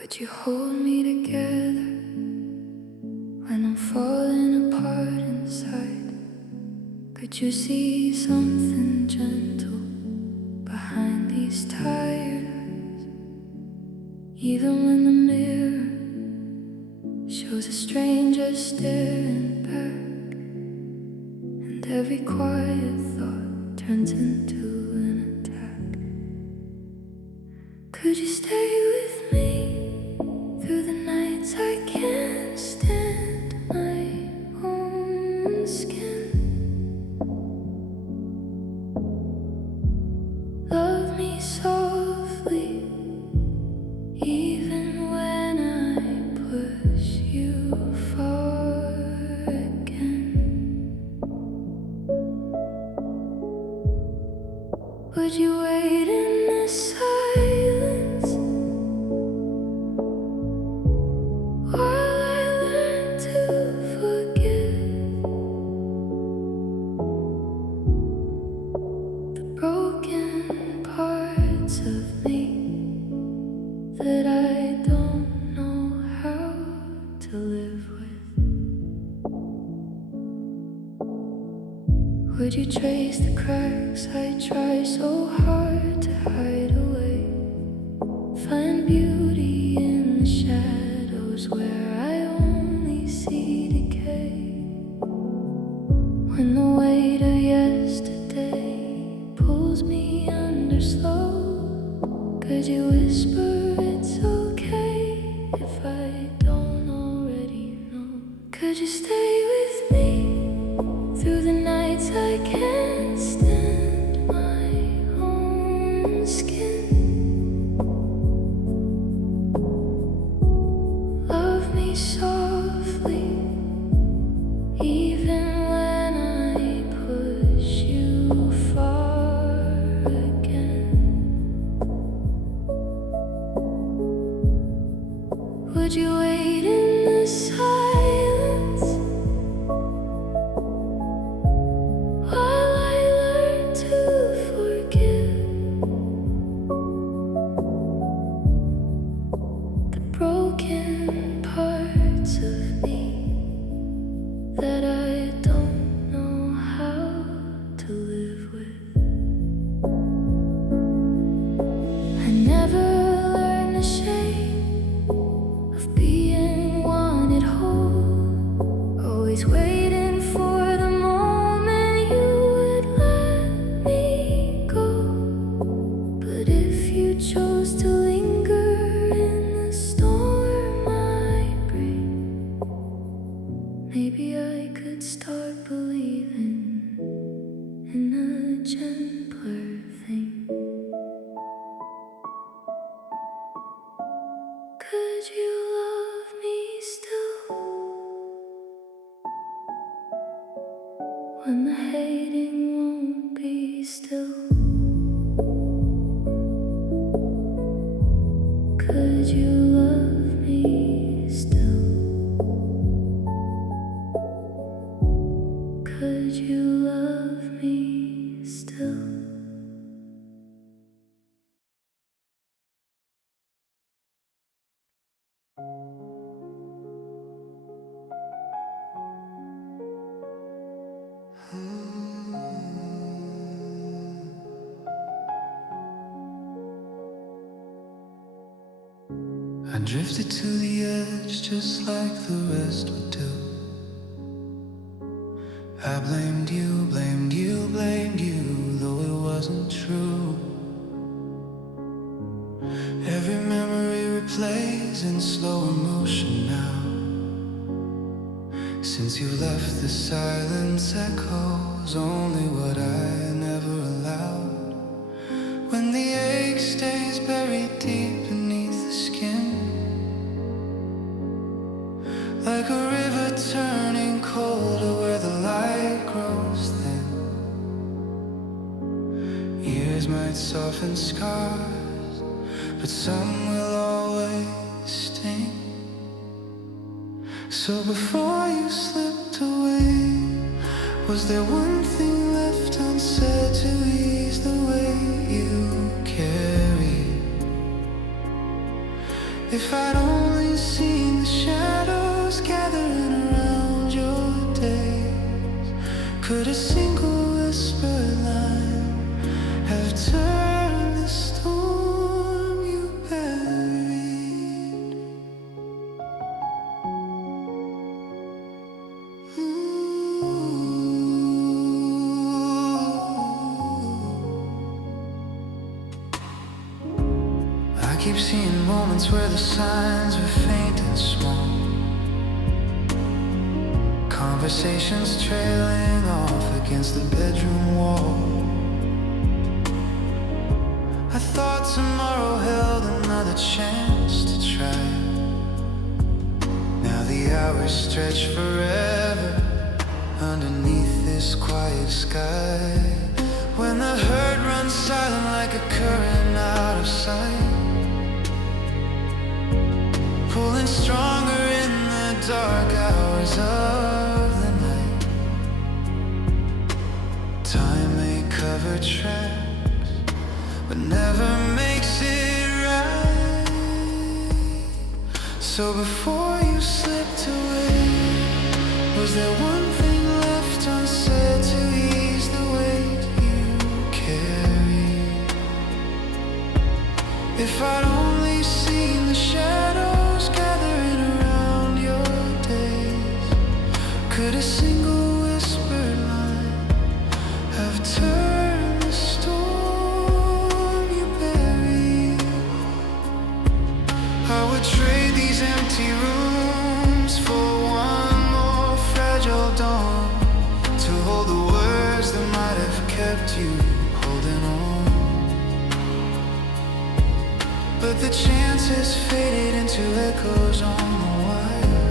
Would you hold me together when I'm falling apart inside? Could you see something gentle behind these tires? Even when the mirror shows a stranger staring back, and every quiet thought turns into an attack. Could you stay with me through the nights I can't stand my own skin? Love me softly, even when I push you far again. Would you wait in the silence while I learn to forgive the broken parts of me that I don't know how to live with? Would you trace the cracks I try so hard to hide away? Find beauty in the shadows where I only see decay. When the weight of yesterday pulls me under slow, could you whisper it's okay if I don't already know? Could you stay with me through the nights I can't stand my own skin? Love me softly, even when I push you far again. Would you wait in the silence while I learn to forgive the broken parts of me that I don't know how to live with? I never learned the shame of being wanted whole, always waiting for the moment you would let me go. But if you chose to linger in the storm I bring, maybe I could start believing in a gentler thing. Could you love me still when the hating won't be still? Could you love me still? Could you love me still? I drifted to the edge just like the rest would do. I blamed you, blamed you, blamed you, though it wasn't true. Every memory replays in slower motion now. Since you left, the silence echoes only what I never allowed. When the ache stays buried deep beneath the skin, like a river turning colder where the light grows thin. Years might soften scars, but some will always sting. So before you slipped away, was there one thing left unsaid to ease the weight you carry? If I'd only seen the shadows gathering around your days, could a single whispered line have turned the storm you buried? I keep seeing moments where the signs are faint and small, conversations trailing off against the bedroom wall. I thought tomorrow held another chance to try. Now the hours stretch forever underneath this quiet sky. When the hurt runs silent like a current out of sight, pulling stronger in the dark hours of the night. Time may cover tracks, but never makes it right. So before you slipped away, was there one thing left unsaid to ease the weight you carry? If I'd only seen the shadows gathering around your days, could a single whispered line have turned the storm you buried? I would trade these empty rooms for one more fragile dawn, to hold the words that might have kept you holding on. But the chances faded into echoes on the wire.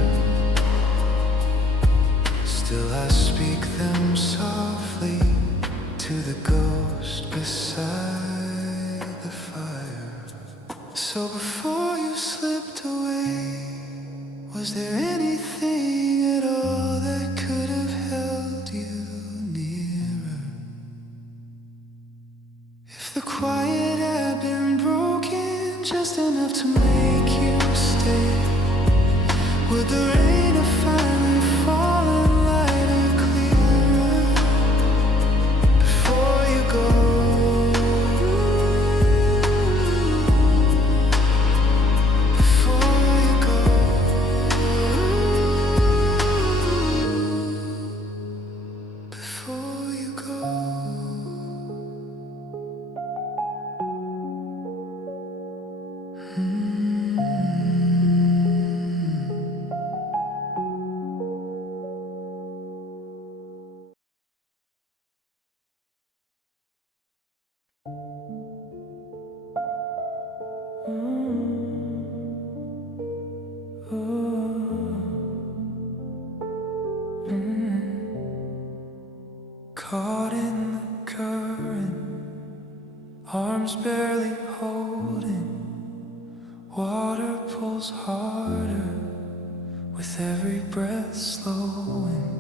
Still I speak them softly to the ghost beside the fire. So before you slipped away, was there anything at all that could have held you nearer? If the quiet had been broken just enough to make you stay, would the rain have finally fallen lighter, clearer before you go? Before you go. Before you go. Caught in the current, arms barely holding. Water pulls harder with every breath slowing.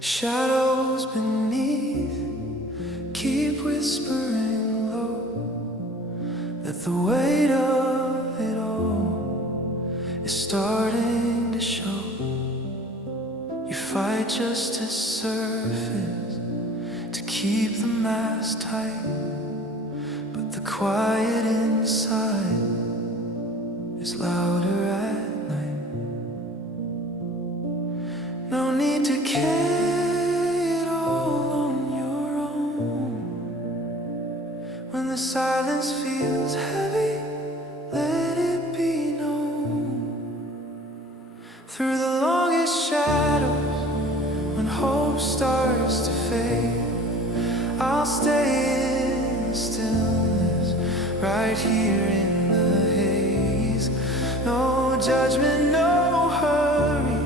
Shadows beneath keep whispering low that the weight of it all is starting to show. You fight just to surface, to keep the mask tight, but the quiet inside is louder at night. No need to carry it all on your own. When the silence feels heavy, let it be known. Through the longest shadows, when hope starts to fade, I'll stay in the stillness, right here in the haze. No judgment, no hurry,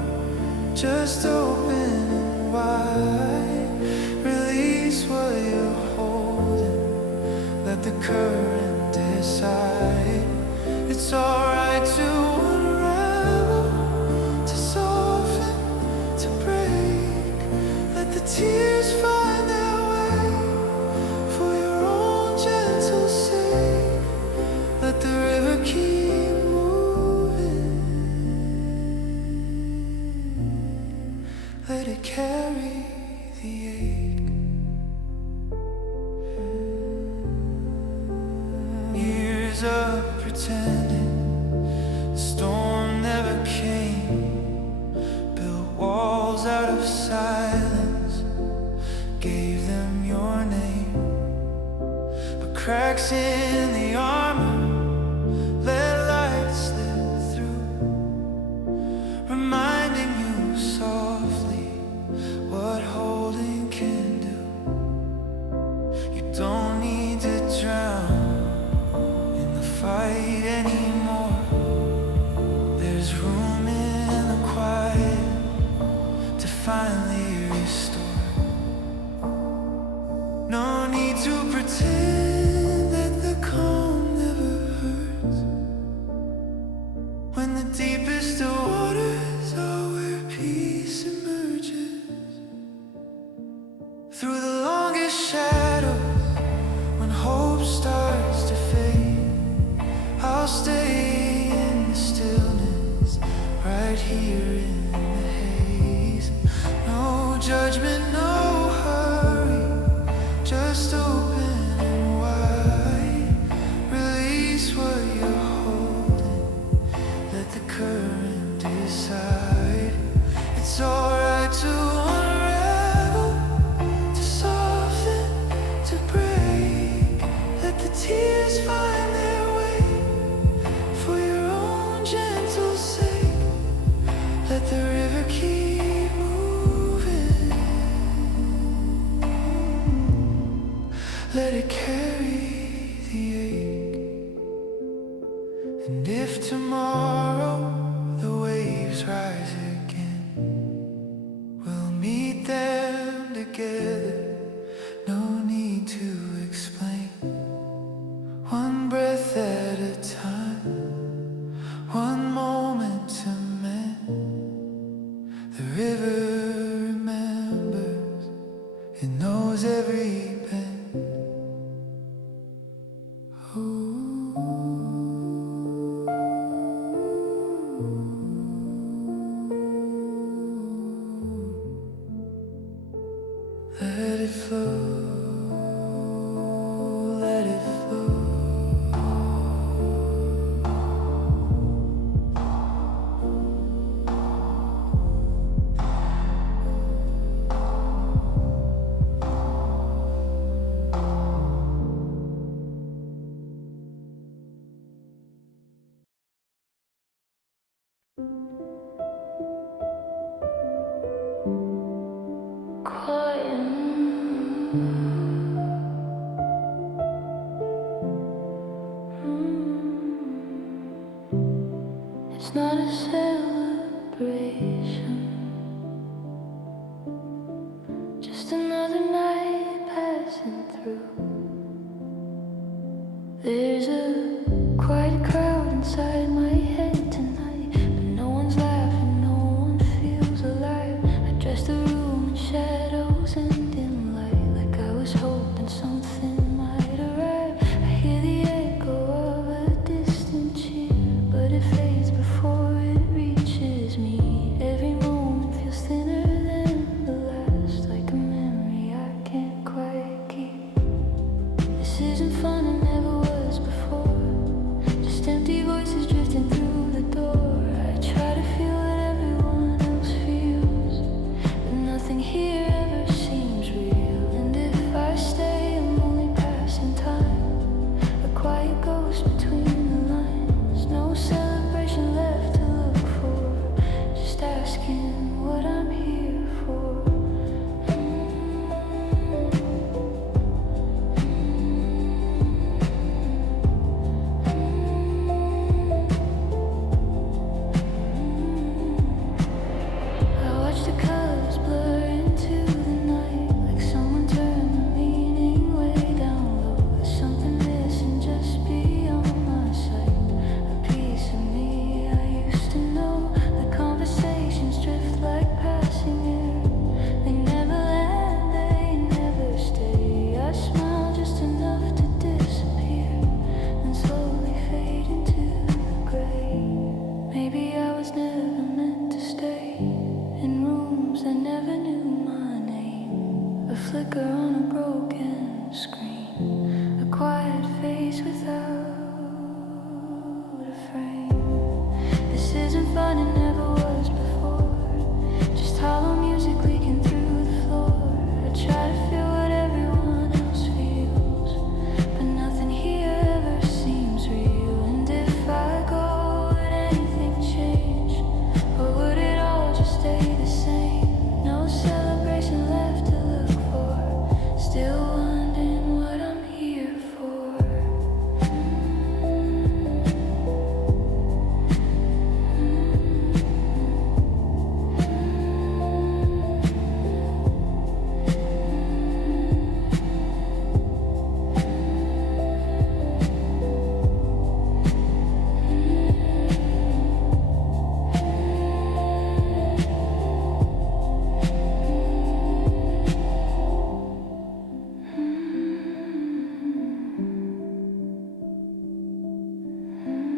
just open and wide. Release what you're holding, let the current decide. It's alright to unravel, to soar pretending the storm never came. Built walls out of silence, gave them your name. But cracks in the armor let light slip through, reminding you softly what holding can do. You don't need to drown in the fight anymore. There's room in the quiet to finally restore. No need to pretend that the calm never hurts, when the deepest of waters are where peace emerges. Through the longest shadows, when hope starts to fade, I'll stay in the stillness, right here in the haze. No judgment, no hurry, just open and wide. Release what you're holding, let the current decide. It's alright to unravel, to soften, to break. Let the tears find their way, for your own gentle sake. Let the river keep moving, let it carry the ache. And if tomorrow the waves rise again, we'll meet them together. No need to explain. One breath at a time, one moment to mend. The river remembers, it knows every bend. Let it flow, let it flow. It's not a celebration, just another night passing through. There's a quiet crowd inside my head tonight, but no one's laughing, no one feels alive. I dressed the room in shadows and dim light, like I was hoping something might arrive. I hear the echo of a distant cheer, but it fades before it reaches me. Every moment feels thinner than the last, like a memory I can't quite keep. This isn't fun, it never was before. Just empty voices drifting through the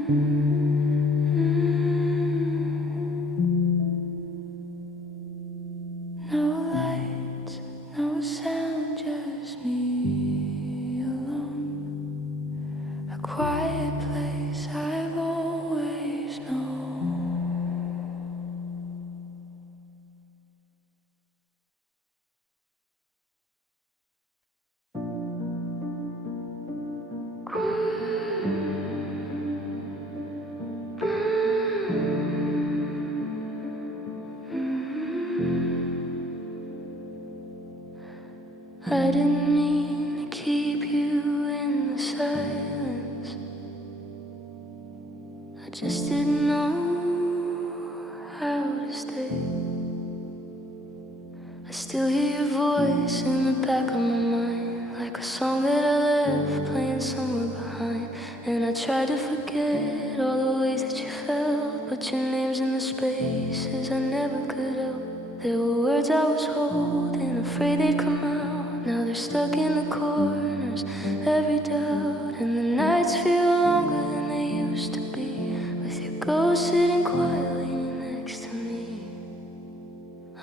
No lights, no sound, just me alone. A quiet place I've always known. I didn't mean to keep you in the silence. I just didn't know how to stay. I still hear your voice in the back of my mind, like a song that I left playing somewhere behind. And I tried to forget all the ways that you felt, but your name's in the spaces I never could help. There were words I was holding, afraid they'd come out. Now they're stuck in the corners, every doubt. And the nights feel longer than they used to be, with your ghost sitting quietly next to me.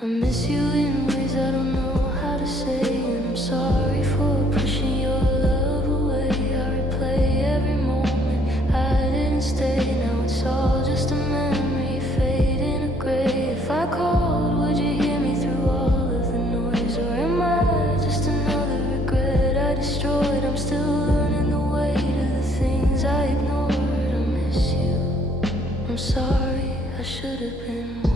I miss you in ways I don't know how to say, and I'm sorry for pushing your love away. I replay every moment I didn't stay. Now it's all just a memory fading to gray. If I called, would you hear me through all of the noise? Or am I just another regret I destroyed? I'm still learning the weight of the things I ignored. I miss you, I'm sorry, I should have been more.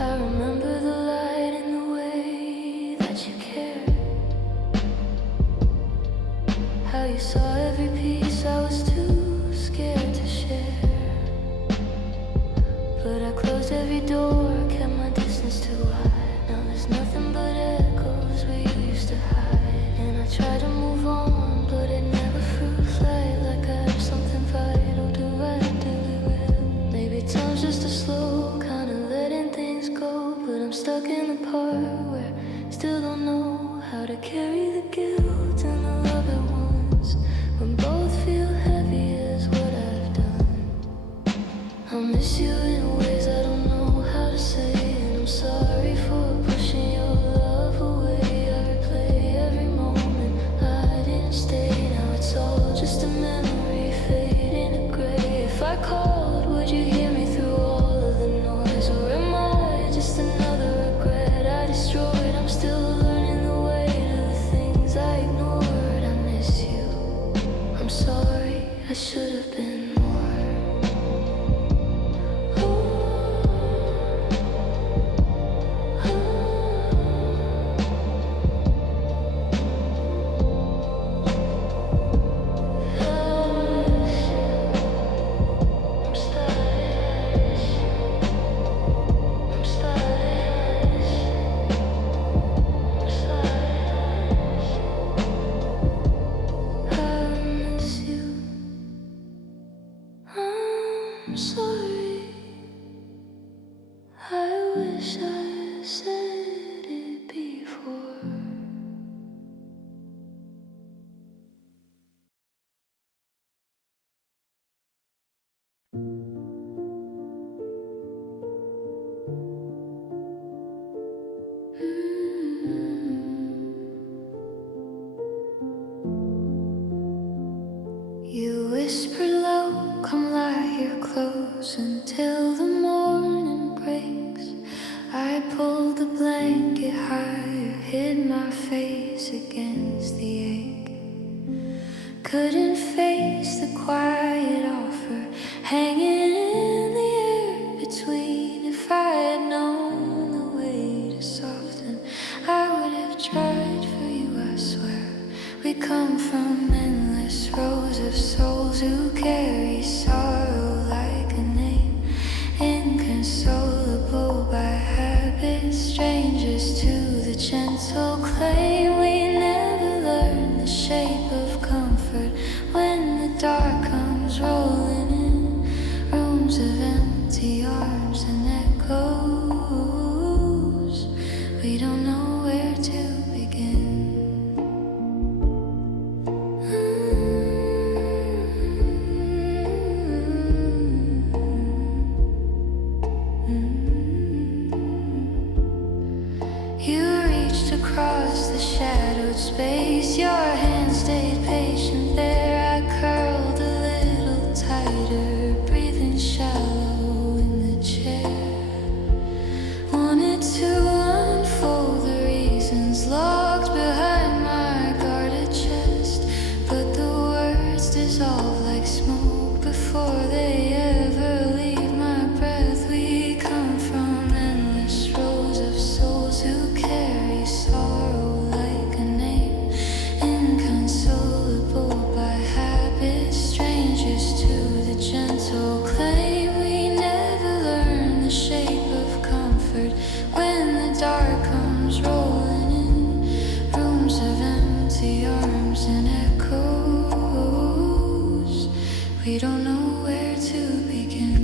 I remember the light and the way that you cared, how you saw every piece I was too scared to share. But I closed every door, kept my distance too wide. Now there's nothing but echoes where you used to hide. And I tried to move on, but it never feels like I have something vital to write with. Maybe time's just a slow kind of letting things go, but I'm stuck in the part where I still don't know how to carry the guilt and the love at once, when both feel heavy as what I've done. I'll miss you in ways I don't know how to say, and I'm sorry for pushing your love away. I replay every moment I didn't stay. Now it's all just a memory fading to gray. If I called, would you hear me through all of the noise? Or am I just another regret I destroyed? I'm still learning the weight of the things I ignored. I miss you, I'm sorry, I should have been more. I'm sorry, I wish I said it before. You whisper low, come lie here close until the morning breaks. I pulled the blanket higher, hid my face against the ache. Couldn't face the quiet offer hanging in the air between. If I had known the way to soften, I would have tried for you, I swear. We come from endless rows of souls who carry sorrow like a name, inconsolable by habit, strangers to the gentle claim. We never learn the shape of comfort when the dark comes rolling in. You reached across the shadowed space. Your hand stayed patient there. I curled a little tighter, breathing shallow in the chair. Wanted to unfold the reasons locked behind my guarded chest, but the words dissolve like smoke before they ever leave my breath. We come from endless rows of souls who carry sorrow like a name, inconsolable by habit, strangers to the gentle claim. We never learn the shape of comfort when the dark comes rolling in, rooms of empty arms and echoes. We don't know where to begin.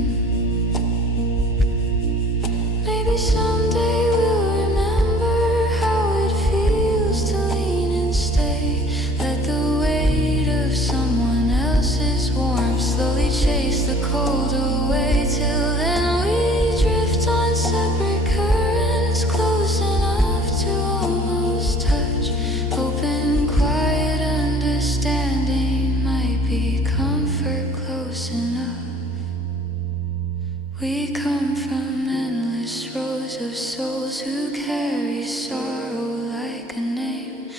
Maybe someday we'll remember how it feels to lean and stay. Let the weight of someone else's warmth slowly chase the cold away. Till then we drift on separate currents, close enough to almost touch. Open, quiet understanding might be comfort close enough. We come from endless rows of souls who carry sorrow like a name,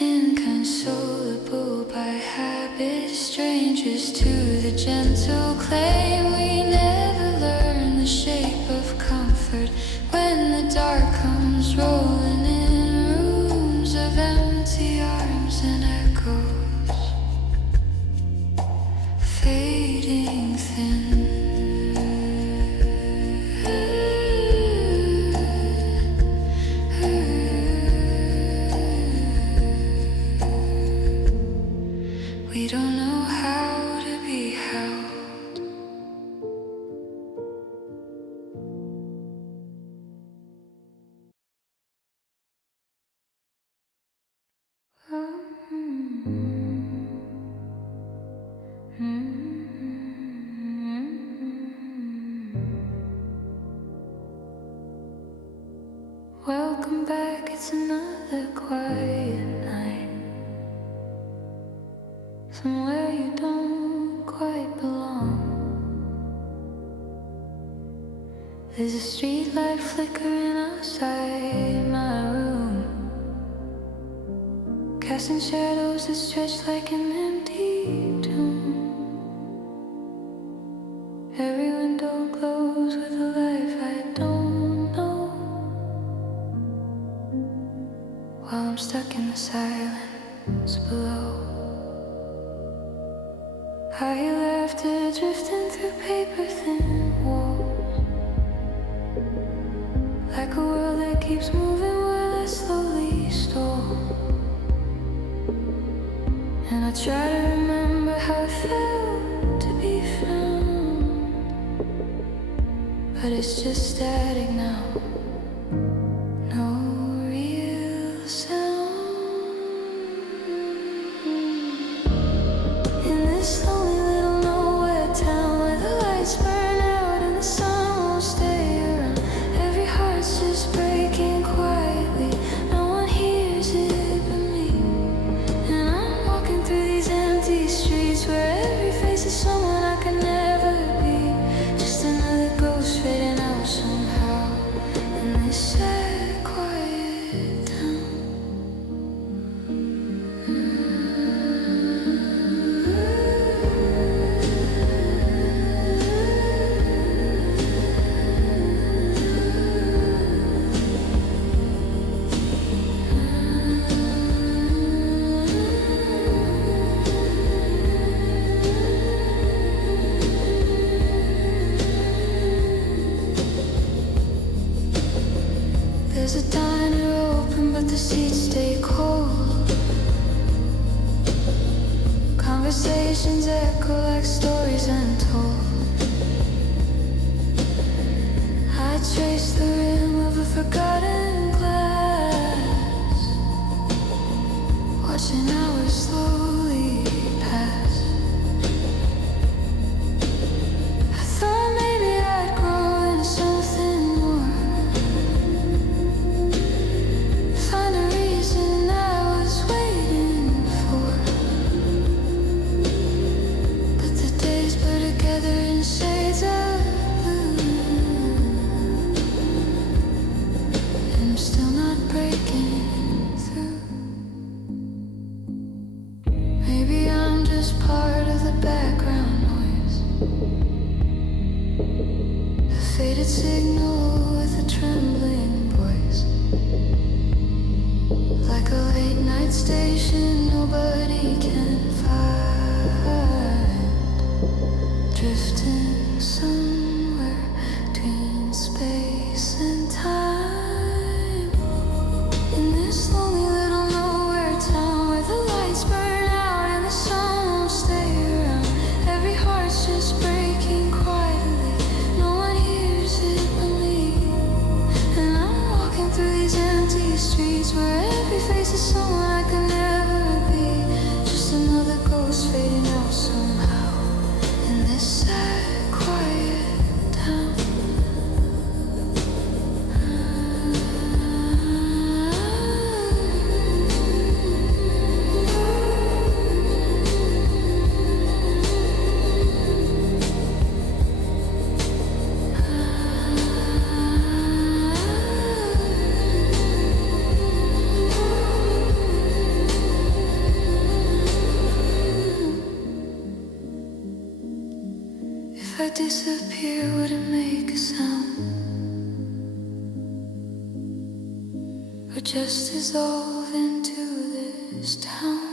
inconsolable by habit, strangers to the gentle claim. We never learn the shape of comfort when the dark comes rolling in, rooms of empty arms and echoes, fading thin. We don't know how to be held. Welcome back, it's another quiet night. Somewhere you don't quite belong. There's a street light flickering outside my room, casting shadows that stretch like an empty tomb. Every window glows with a life I don't know, while I'm stuck in the silence below. I hear laughter drifting through paper-thin walls, like a world that keeps moving while I slowly stall. And I try to remember how it felt to be found, but it's just static now. No real sound. In this lonely little nowhere town where the lights burn out and the sun won't stay around, every heart's just breaking quietly. No one hears it but me. And I'm walking through these empty streets where every face is someone I could never be. Just another ghost fading out somehow in this sad, quiet town. There's a diner open, but the seats stay cold. Conversations echo like stories untold. I trace the rim of a forgotten glass, watching hours slowly pass. I thought maybe I'd grow into something faded signal with a trembling voice. Like a late night station nobody can find. Drifting somewhere between space and time. In this lonely little nowhere town where the lights burn out and the sun won't stay around. Every heart's just breaking quietly. No one hears it but me. And I'm walking through these empty streets where every face is someone I could never be. Just another ghost fading out somehow in this sad, quiet town. If I disappear, would it make a sound? Or just dissolve into this town?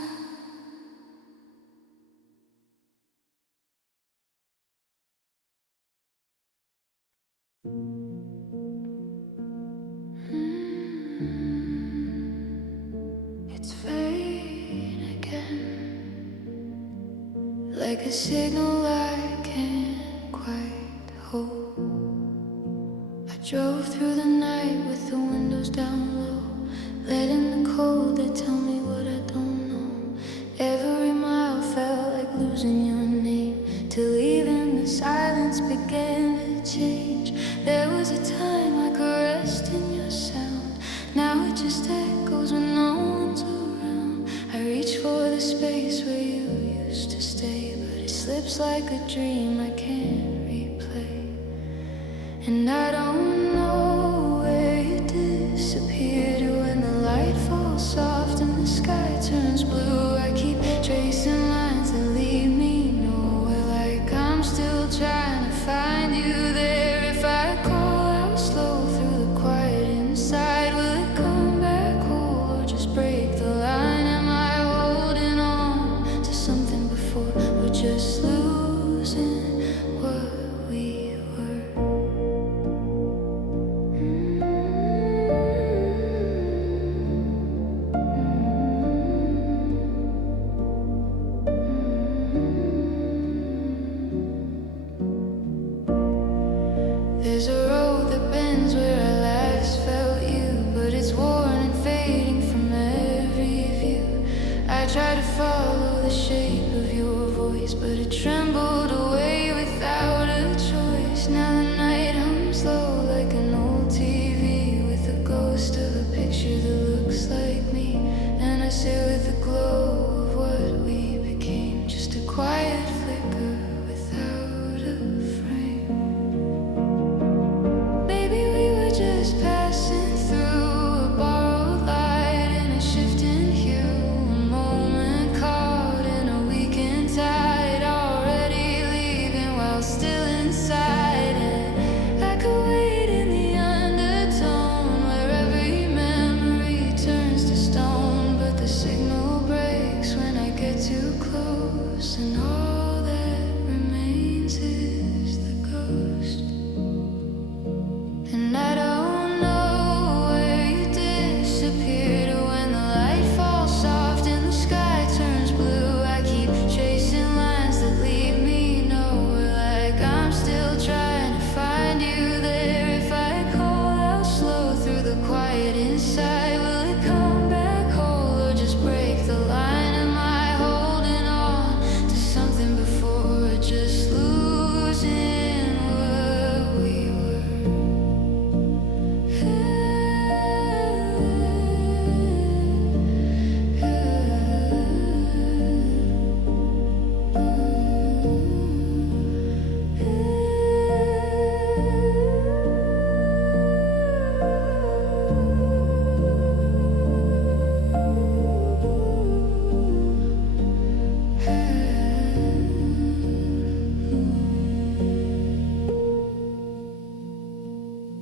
It's fading again. Like a signal I can't quite hold. I drove through the night with the windows down low, letting the cold that tell me what I don't know. Every mile felt like losing your name, till even the silence began to change. There was a time I could rest in your sound. Now it just echoes when no one's around. I reach for the space where you used to stay, but it slips like a dream I can't replay. And I don't know where you disappeared, or when the light falls soft and the sky turns blue. I keep tracing lines that lead me nowhere, like I'm still trying to find you there. If I call out slow through the quiet inside, will it come back whole or just break the line? Am I holding on to something before we're just losing what we were?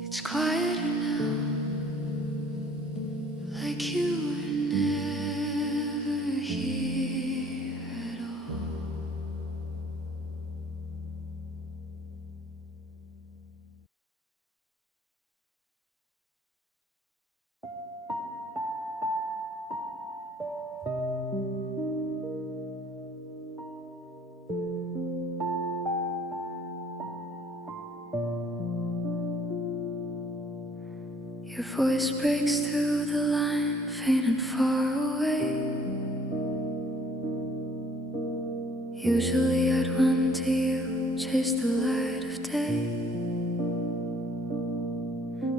It's quieter now, like you were never here at all. Your voice breaks through the line, faint and far away. Usually I'd run to you, chase the light of day.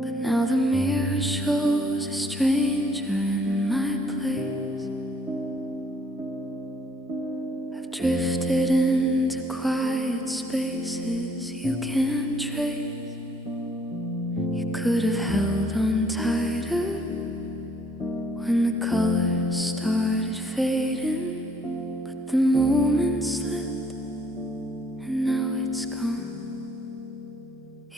But now the mirror shows a stranger in my place. I've drifted into quiet spaces you can't trace. You could have held on tighter when the colors started fading, but the moment slipped and now it's gone.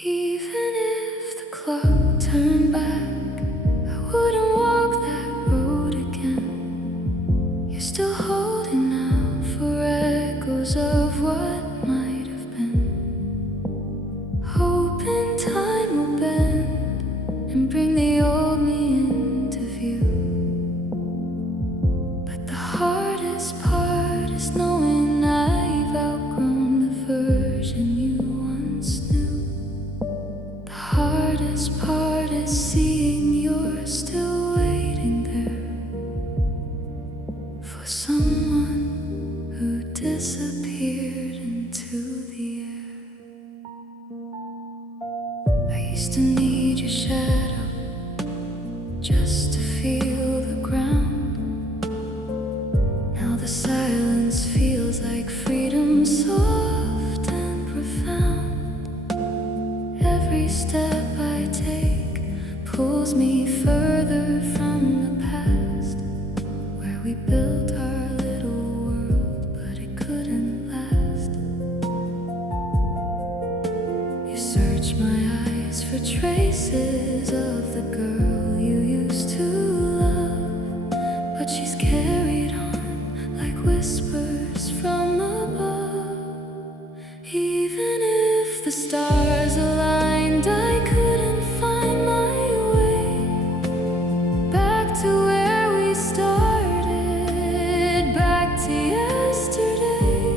Even if the clock turned back, I wouldn't walk that road again. You're still holding out for echoes of what might have been, hoping time will bend and bring the old me into view. But the hardest part is knowing I've outgrown the version you once knew. The hardest part is seeing you're still waiting there for someone who disappeared into the air. I used to need your shadow just to feel the ground. Now the silence feels like freedom, soft and profound. Every step I take pulls me further from the past, where we built our little world, but it couldn't last. You search my eyes for traces of the girl you used to love, but she's carried on like whispers from above. Even if the stars aligned, I couldn't find my way back to where we started, back to yesterday.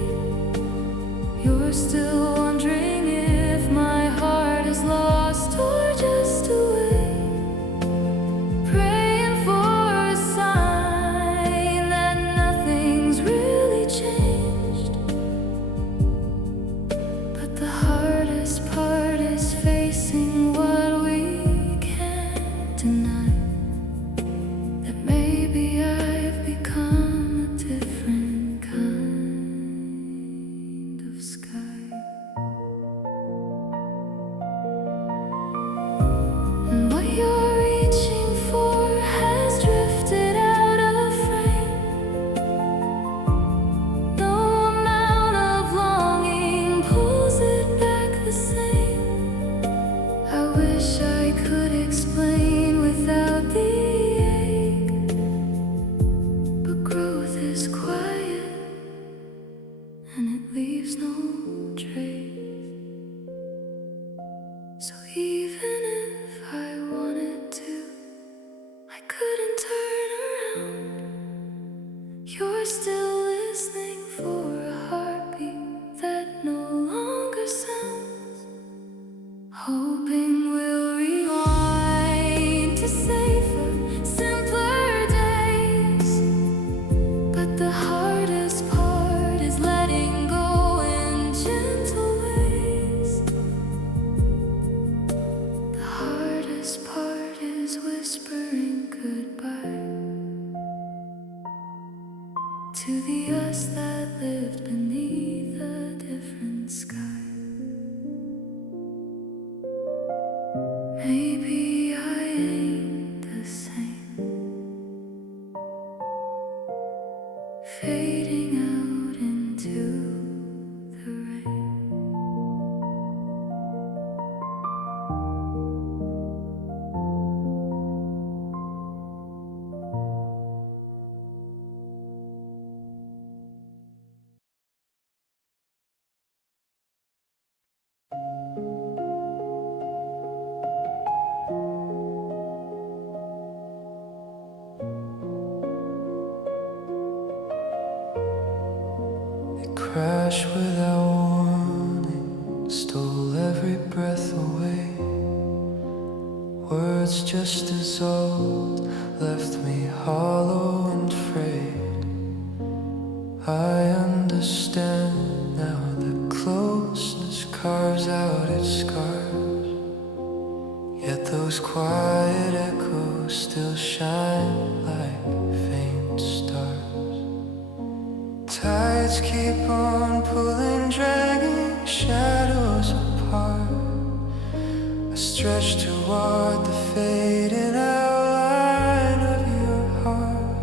You're still wondering if my heart is lost or just away, praying for a sign that nothing's really changed. But the hardest part is facing what we can't deny, that maybe I've become a different kind of sky. And what you're reaching for has drifted out of frame. No amount of longing pulls it back the same. I wish I could explain without the ache, but growth is quiet and it leaves no trace. So even if I wanted to, I couldn't turn around. You're still listening for a heartbeat that no longer sounds, hoping we'll rewind to safer, simpler days. But the hardest part is letting go in gentle ways. The hardest part is whispering goodbye to the us that lived beneath a different sky. Maybe I ain't the same, fading out into the rain. crash without warning stole every breath away. Words just dissolved, left me hollow and frayed. I understand now that closeness carves out its scars, yet those quiet echoes still shine like faint stars. Tides keep on pulling, dragging shadows apart. I stretch toward the fading outline of your heart.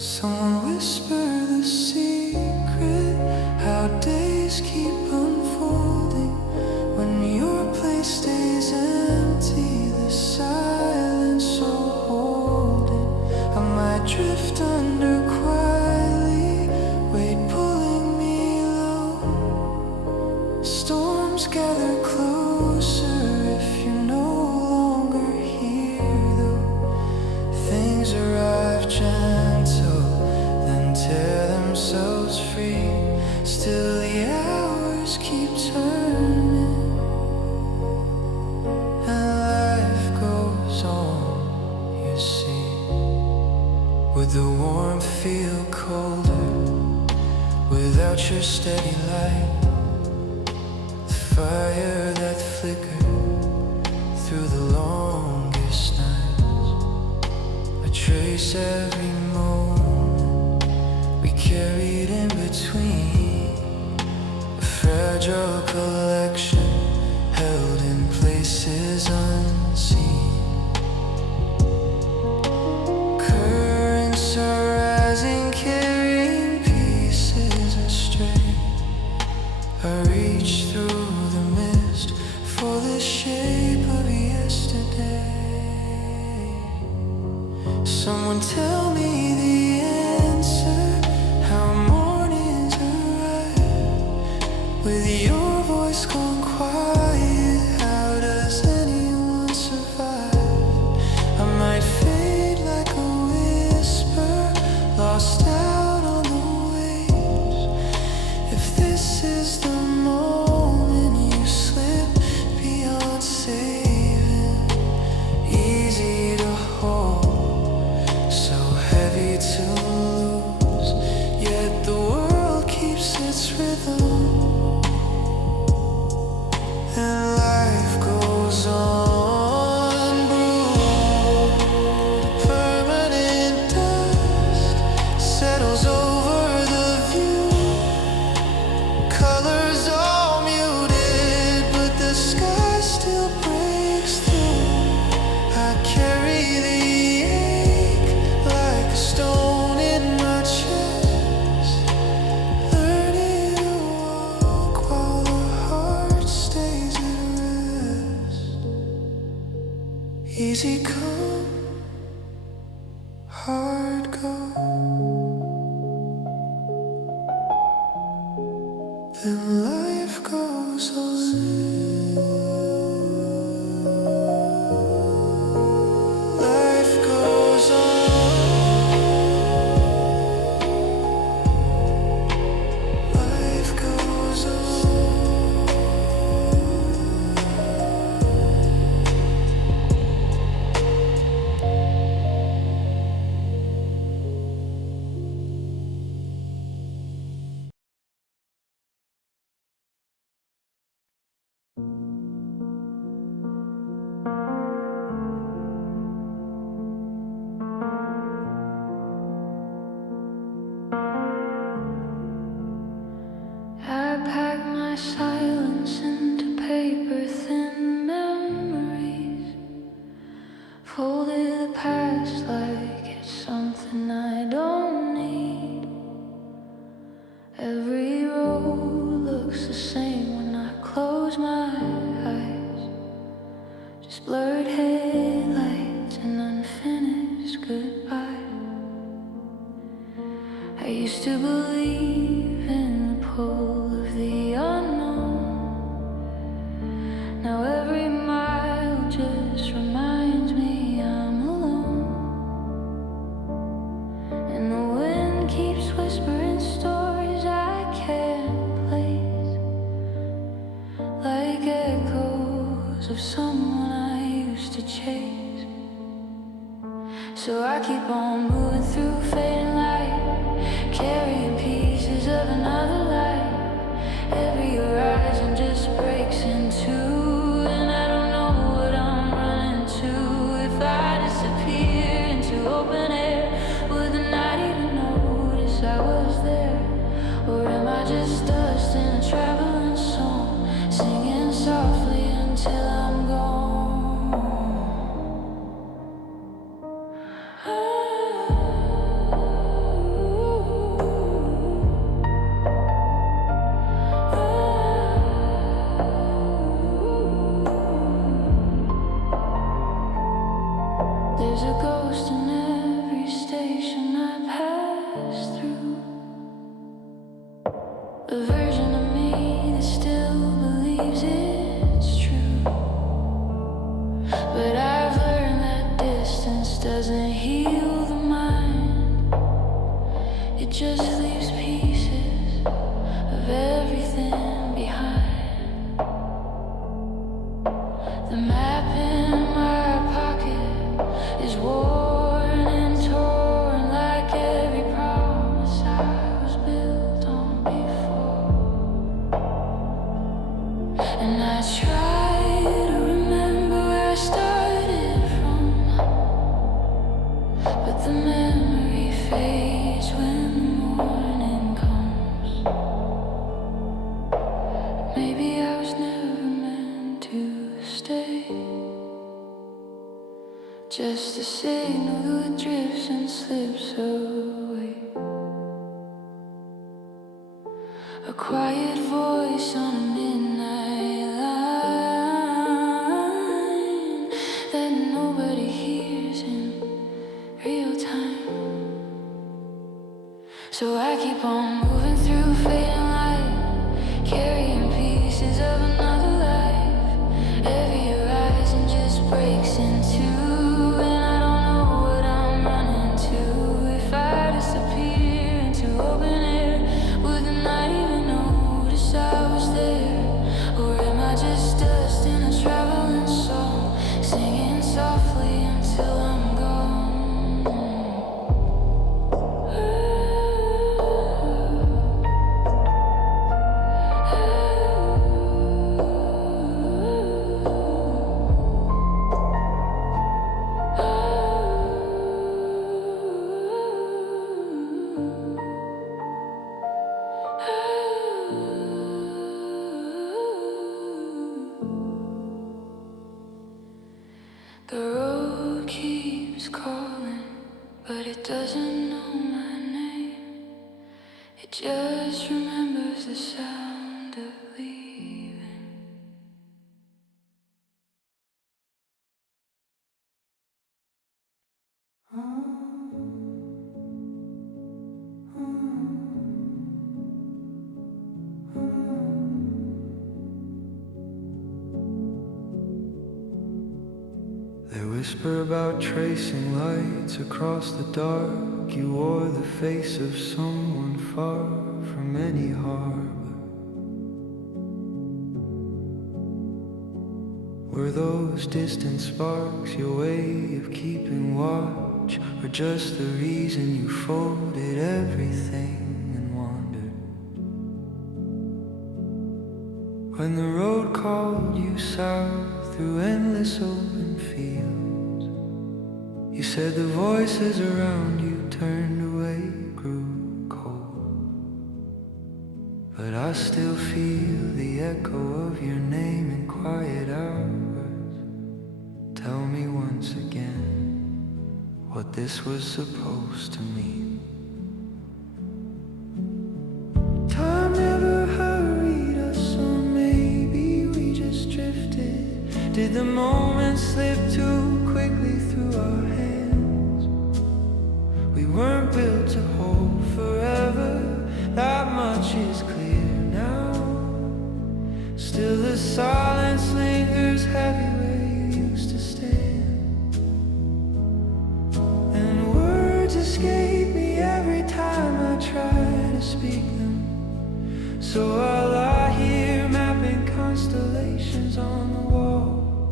Someone whisper the secret, how days keep unfolding. When your place stays empty, the silence so holding. I might drift under quietly, weight pulling me low. Storms gather closer if you're no longer here, though. Things arrive gentle, then tear themselves free. Still the hours keep turning, and life goes on, you see. Would the warmth feel colder without your steady light? The fire that flickered through the longest nights. I trace every moment we carried in between, a fragile collection held in places unseen. Currents are rising, carrying pieces astray. I reach through the mist for the shape of yesterday. Someone tell me the answer, how mornings arrive. With your voice gone quiet, how does anyone survive? I might fade like a whisper, lost out on the waves. If this is the moment you slip beyond saving, easy to hold, so heavy to lose, yet the world keeps its rhythm, and life goes on. Brood, permanent dust settles over the view. Colors all muted, but the sky still breaks through. I carry the ache like a stone in my chest, learning to walk while the heart stays at rest. Easy come, hard go, then life goes on. Life goes on. Life goes on. I pack my silence into paper thin memories, folded the past like it's something I don't need. Every road looks the same when I close my eyes, just blurred headlights and unfinished goodbyes. I used to believe in the pull of the unknown. Now every mile just reminds me I'm alone, and the wind keeps whispering stories. of someone I used to chase. So I keep on moving through fading light, carrying pieces of another life. Every horizon just breaks in two, and I don't know what I'm running to. If I disappear into open air, would the night even notice I was there? Or am I just dust in a traveling song, singing softly until I'm gone? There's a ghost in every station I pass through, a version of me that still believes it's true. But I've learned that distance doesn't heal the mind, it just leaves pieces of everything behind. The map in my pocket is worn and torn like every promise I was built on before. And I try to remember where I started from, but the memory fades when the morning comes. Maybe I was never meant to stay, just a signal that drifts and slips away. A quiet voice on a midnight line that nobody hears in real time. So I keep on moving through fading light, carrying pieces of another life. Every horizon just breaks in two, and I don't know what I'm running to. If I disappear into open air, would the night even notice I was there? Or am I just dust in a traveling song, singing softly until I'm gone? The road keeps calling, but it doesn't know my name. It just remembers the sound of leaving. They whisper about tracing lights across the dark. You wore the face of someone far from any harbor. Were those distant sparks your way of keeping watch, or just the reason you folded everything and wandered? When the road called you south through endless open fields, you said the voices around you turned away, grew cold. But I still feel the echo of your name in quiet hours. Tell me once again what this was supposed to mean. Time never hurried us, or maybe we just drifted. Did the moment slip too quickly through our hands? We weren't built to hold forever, that much is clear now. Still the silence lingers heavy where you used to stand, and words escape me every time I try to speak them. So I lie here mapping constellations on the wall.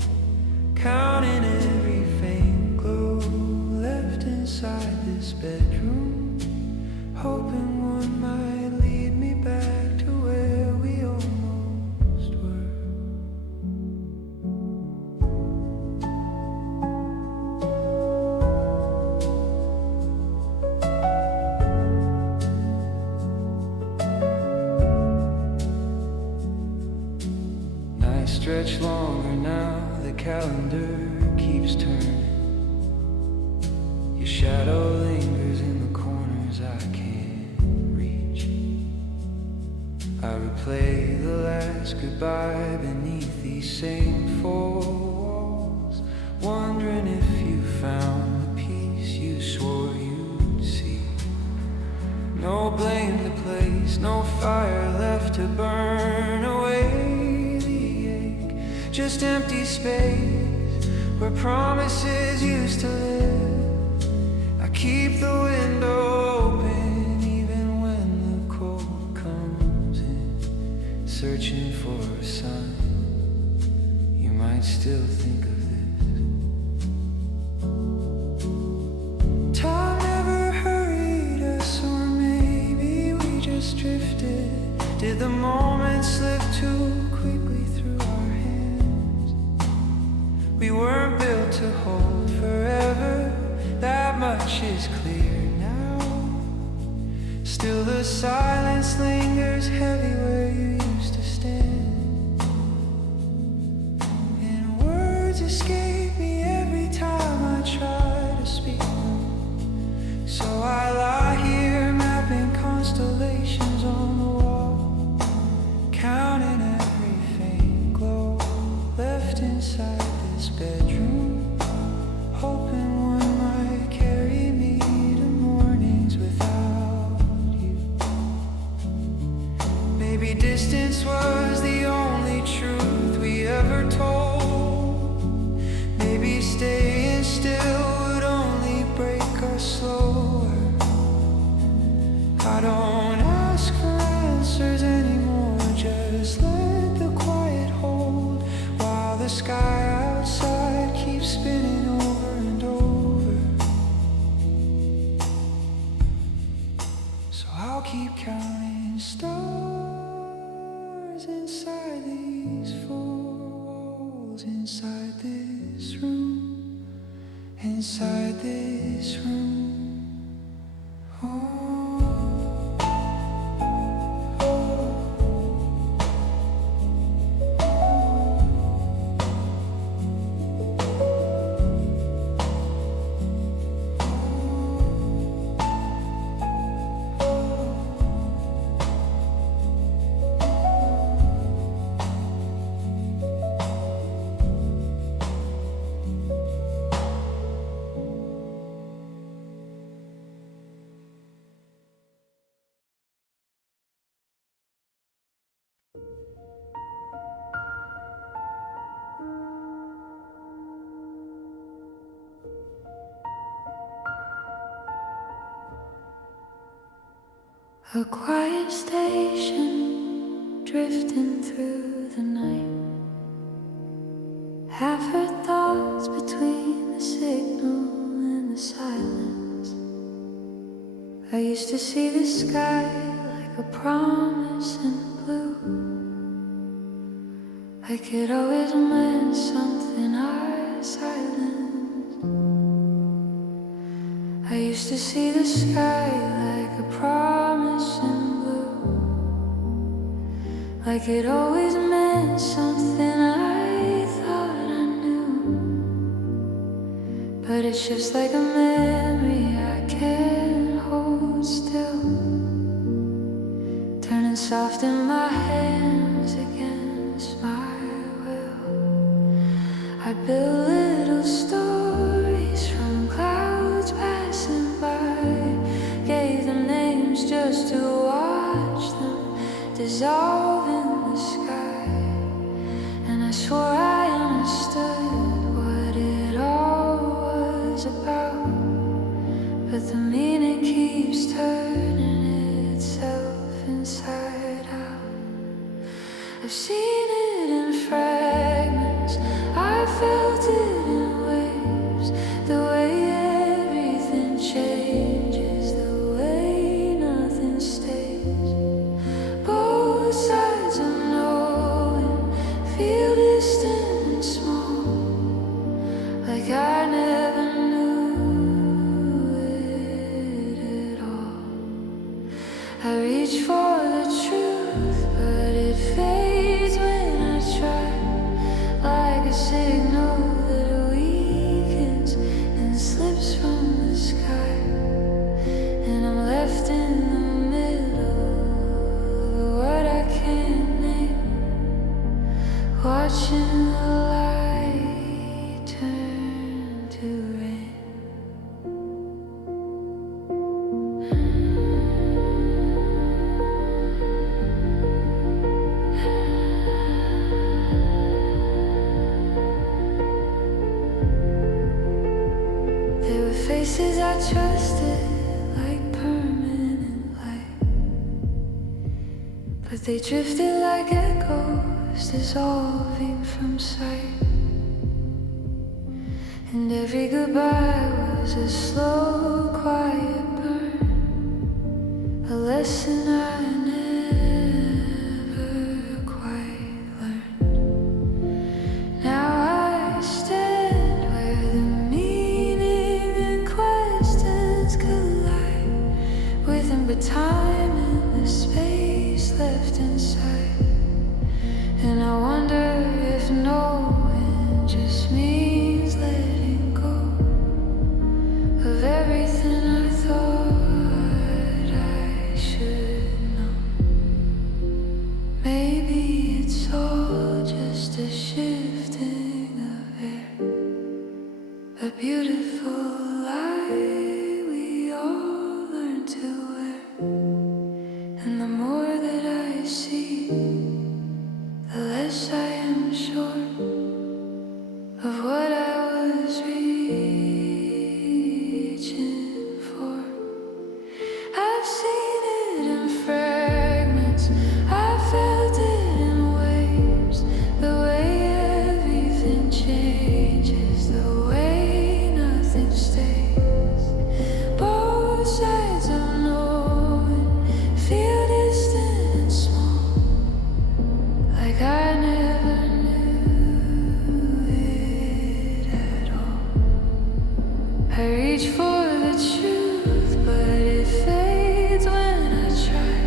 longer now, the calendar keeps turning. Your shadow lingers in the corners I can't reach. I replay the last goodbye beneath these same four walls, wondering if you found the peace you swore you'd see. No blame to place, no fire left to burn away the ache. Just empty space where promises used to live. I keep the window open even when the cold comes in, searching for a sign. You might still think of this. Time never hurried us, or maybe we just drifted. Did the moment slip too quickly through our hands? We weren't built to hold forever, that much is clear now. Still the silence lingers heavy where you used to stand, and words escape me every time I try to speak them. So I lie here mapping constellations on the wall, counting every faint glow left inside this bedroom, hoping one might carry me to mornings without you. Maybe distance was the only truth we ever told. Maybe staying still would only break us slower. I don't ask for answers anymore, just let the quiet hold while the sky outside keeps spinning over and over. So I'll keep counting stars inside these four walls, inside this room, inside this room. Oh. A quiet station drifting through the night. Half her thoughts between the signal and the silence. I used to see the sky like a promise in blue, like it always meant something our silence. I used to see the sky like a promise in blue, like it always meant something I thought I knew. But it's just like a memory I can't hold still, turning soft in my hands against my will. I build little stories from clouds passing by, gave them names just to watch them dissolve in the sky. And I swore I understood what it all was about, but the meaning keeps turning itself inside out. I've seen it in fragments, I felt it in waves, the way everything changes, the way nothing stays. Both sides of knowing feel distant and small, like I never knew it at all. I reach for the truth, but it fades when a signal that weakens and slips from the sky. And I'm left in the middle of what I can't name, watching the light turn to rain. There were faces I trusted like permanent light, but they drifted like echoes dissolving from sight. And every goodbye was a slow, quiet burn, a lesson I never quite learned. Now I stand where the meaning and questions collide, within but time and the space left inside. And I wonder if knowing just means letting go of everything I thought I should know. Maybe it's all just a shifting of air, a beautiful lie we all learn to wear. And the more that I see, the less I am sure of what I was reaching for. I've seen it in fragments, I felt it in waves, the way everything changes, the way nothing stays. Both sides of knowing feel distant and small, like I never knew it at all. I reach for the truth, but it fades when I try,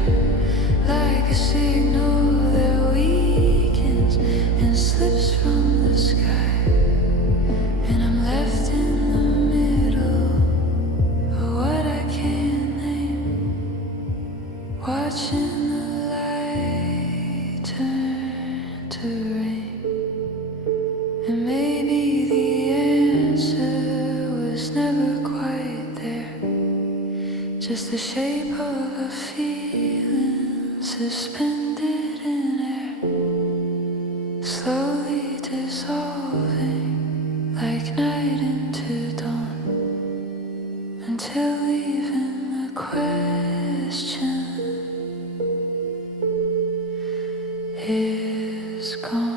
like a signal that weakens and slips from the sky. And I'm left in the middle of what I can't name, watching the light turn to rain. And maybe the answer was never quite there, just the shape of a feeling suspended in air, slowly dissolving like night into dawn, until even the question is gone.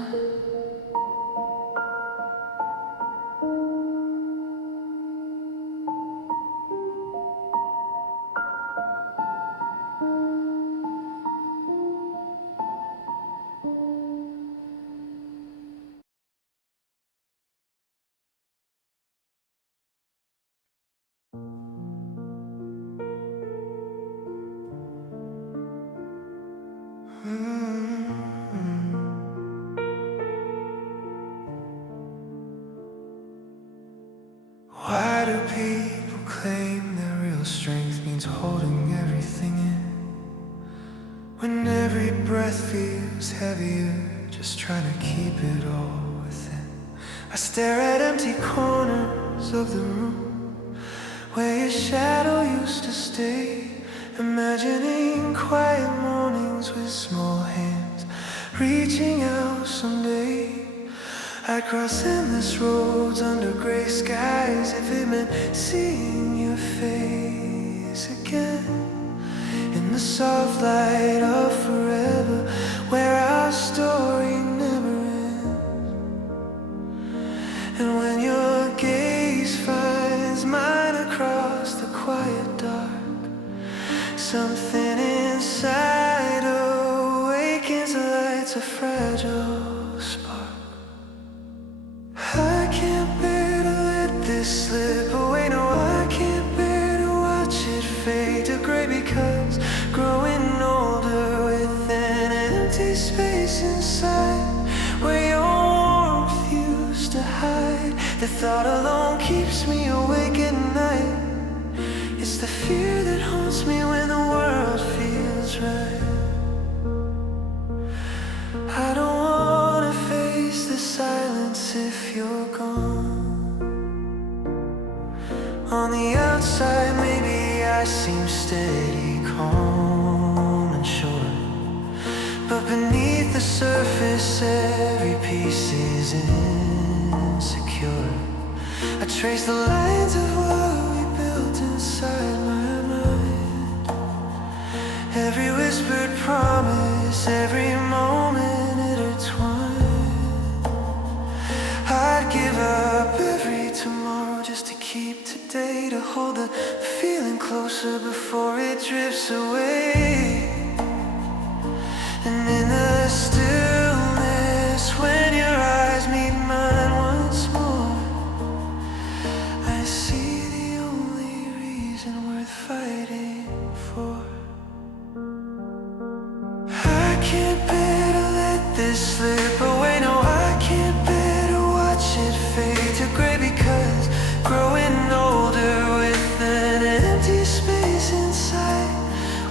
Why do people claim that real strength means holding everything in, when every breath feels heavier, just trying to keep it all within? I stare at empty corners of the room where your shadow used to stay, imagining quiet mornings with small hands reaching out someday. I'd cross endless roads under gray skies if it meant seeing your face again, in the soft light of forever, where our story never ends. And when your gaze finds mine across the quiet dark, something inside awakens, lights a fragile spark. I can't bear to let this slip away. No, I can't bear to watch it fade to gray, because growing older with an empty space inside, where your warmth used The thought alone keeps me awake at night. It's the fear that haunts me when the world feels right. I don't wanna face the silence if you're gone. On the outside, maybe I seem steady, calm and sure, but beneath the surface, every piece is insecure. I trace the lines of what we built inside my mind. Every whispered promise, every moment intertwined. I'd give up every tomorrow just to keep today, to hold the feeling closer before it drifts away. And in the stillness, when your eyes meet mine once more, I see the only reason worth fighting for. I can't bear to let this slip away. No, I can't bear to watch it fade to gray, because growing older with an empty space inside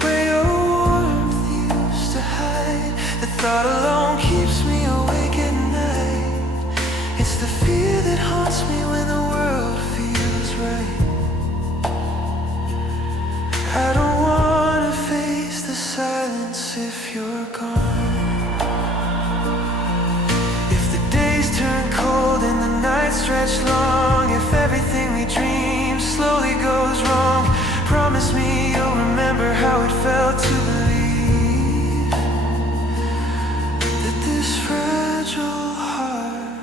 where your warmth used to hide. The thought alone keeps me awake at night. It's the fear that haunts me when the world feels right. I don't wanna face the silence if you're gone. If the days turn cold and the nights stretch long, if everything we dream slowly goes wrong, promise me you'll remember how it felt to believe that this fragile heart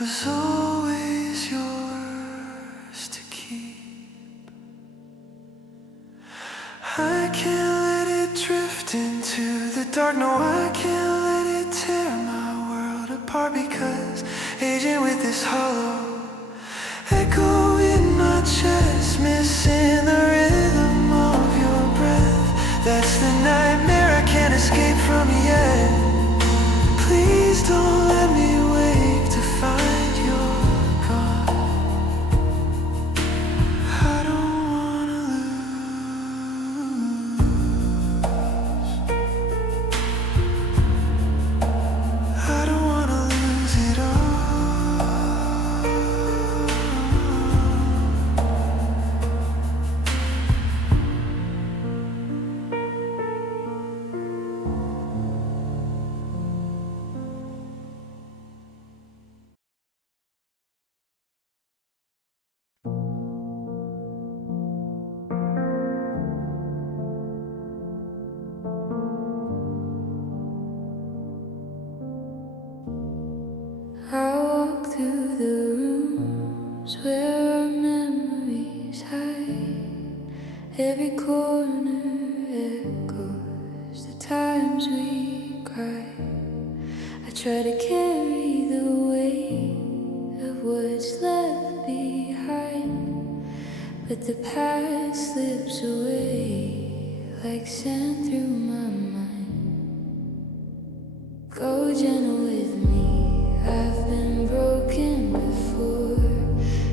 was always yours to keep. I can't let it drift into the dark. No, I can't let it tear my world apart, because aging with this hollow echo in my chest, missing the rhythm of your breath. That's the nightmare I can't escape from yet. Please don't let me wake to find you're gone. I don't wanna lose. I don't wanna lose it all. I walk through the rooms where our memories hide. Every corner echoes the times we cried. I try to carry the weight of what's left behind, but the past slips away like sand through my mind. Go gentle with me, I've been broken before.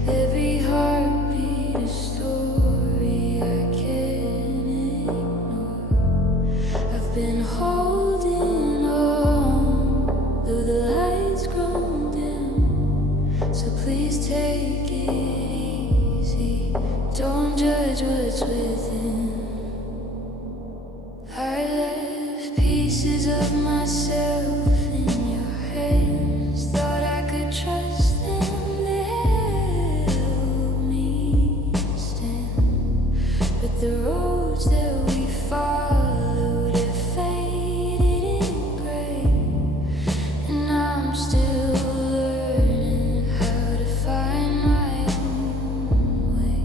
Every heartbeat a story I can't ignore. I've been holding on, though the lights grow dim. So please take it easy, don't judge what's within. I left pieces of myself in your hands, thought I could trust them, they held me stand. But the roads that we followed have faded in gray, and I'm still learning how to find my own way.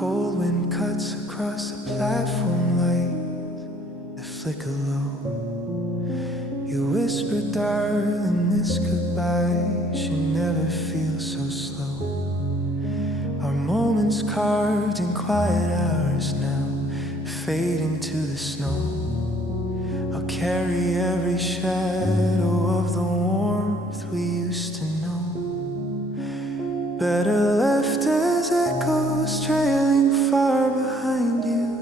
cold wind cuts across the platform lights that flicker low. You whisper, darling, this goodbye should never feel so slow. Our moments carved in quiet hours now, fading to the snow. I'll carry every shadow of the warmth we used to know. Better left as echoes trailing far behind you.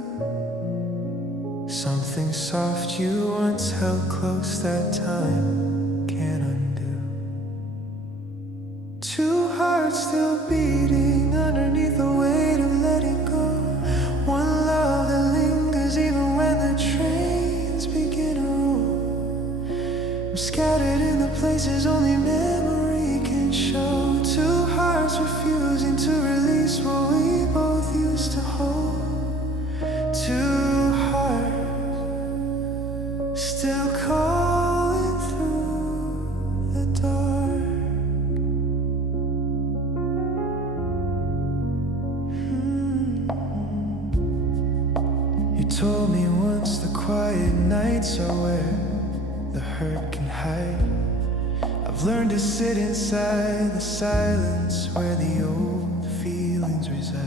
Something soft you once held close that time can't undo. Two hearts still beating underneath the weight of letting go. One love that lingers even when the trains begin to roll. I'm scattered in the places only memory can show. Two hearts refusing to release what we both used to hold. Two hearts still calling through the dark. You told me once the quiet nights are where the hurt can hide. I've learned to sit inside the silence where the old feelings reside.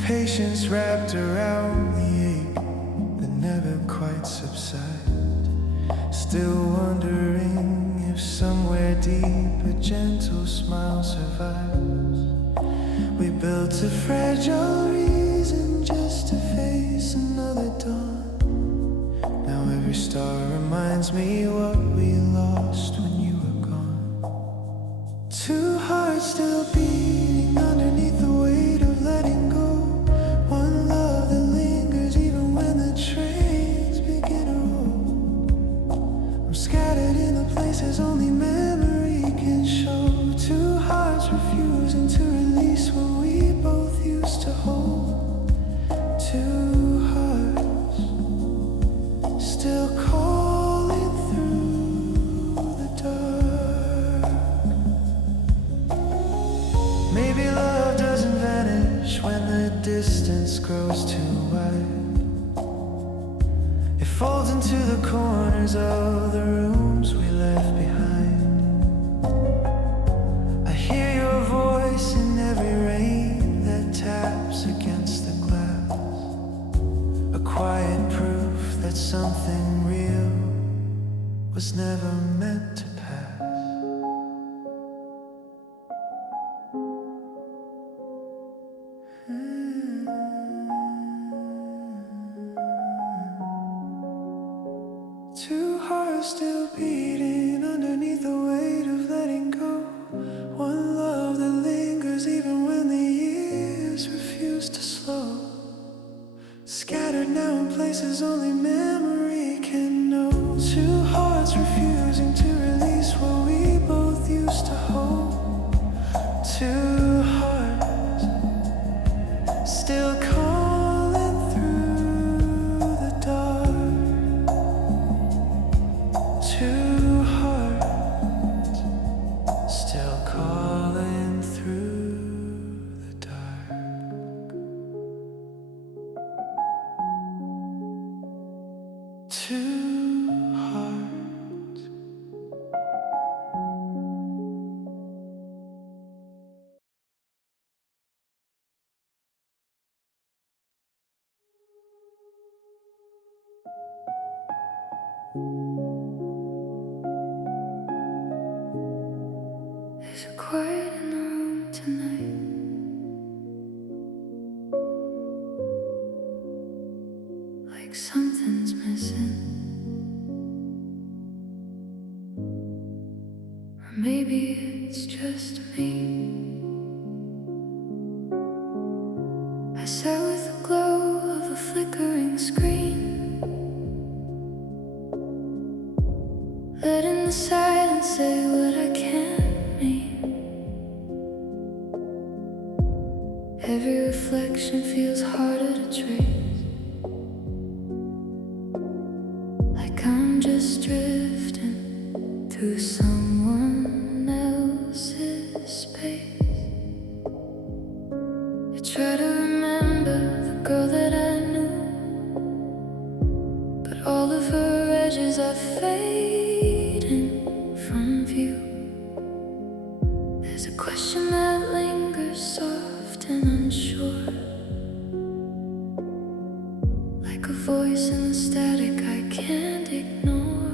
Patience wrapped around the ache that never quite subside. Still wondering if somewhere deep a gentle smile survives. We built a fragile reason just to face another dawn. Now every star reminds me what we lost when you were gone. Two hearts still beating underneath the weight of letting go. One love that lingers even when the trains begin to roll. I'm scattered in the places only memory can show. Two hearts refusing to release what we both used to hold. Two hearts still calling through the dark. Maybe love doesn't vanish when the distance grows too wide. It folds into the corners of the rooms we left behind. I hear your voice in every rain that taps against the glass. A quiet proof that something real was never meant to pass. Two hearts still beating underneath the weight of letting go. One love that lingers even when the years refuse to slow. Scattered now in places only memory can know. Two hearts refusing to release what we both used to hold. Two hearts still calling through the dark. Two hearts still calling through the dark. Two hearts. There's a quiet in the room tonight. Like something's missing. Or maybe it's just me. I sat with the glow of a flickering screen, letting the silence say what I can't mean. Every reflection feels harder to trace, like I'm just drifting through someone else's space. I try There's a question that lingers soft and unsure, like a voice in the static I can't ignore.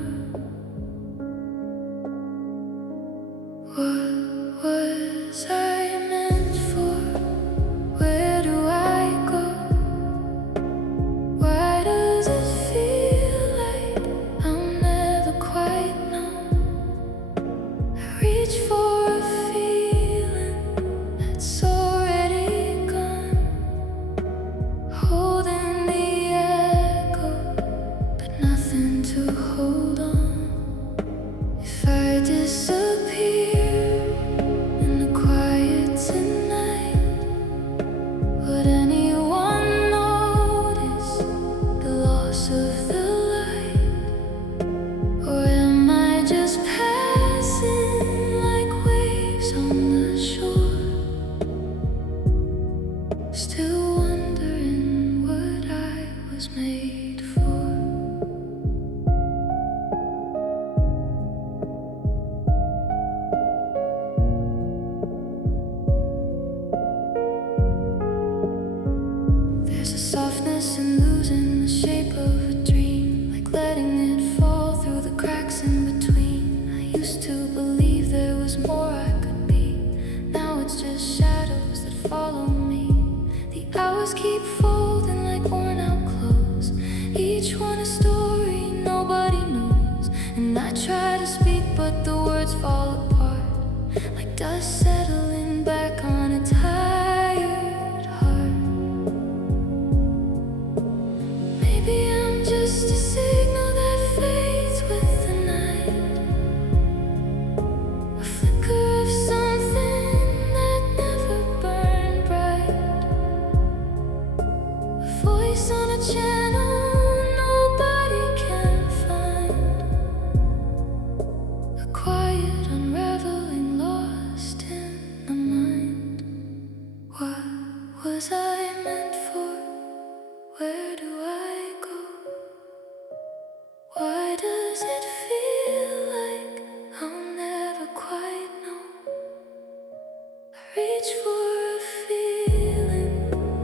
What was I meant for? Where do I go? Why does it feel like I'll never quite know? I reach for a feeling that's already gone, holding the echo, but nothing to hold on. If I disappear in the quiet tonight, would anyone notice the loss of the light? Or am I just passing like waves on the shore, still wondering what I was made for? There's a softness in losing the shape of a dream, like letting it fall through the cracks in between. I used to believe there was more I could be. Now it's just shadows that follow me. The hours keep folding like worn out clothes, each one a story nobody knows. And I try to speak but the words fall apart, like dust settling back on a tired heart. Maybe I'm just a signal that fades with the night, a flicker of something that never burned bright, a voice on a channel nobody can find, a quiet unraveling lost in the mind. What was I meant for? Where do I go? Why does it feel like I'll never quite know? I reach for a feeling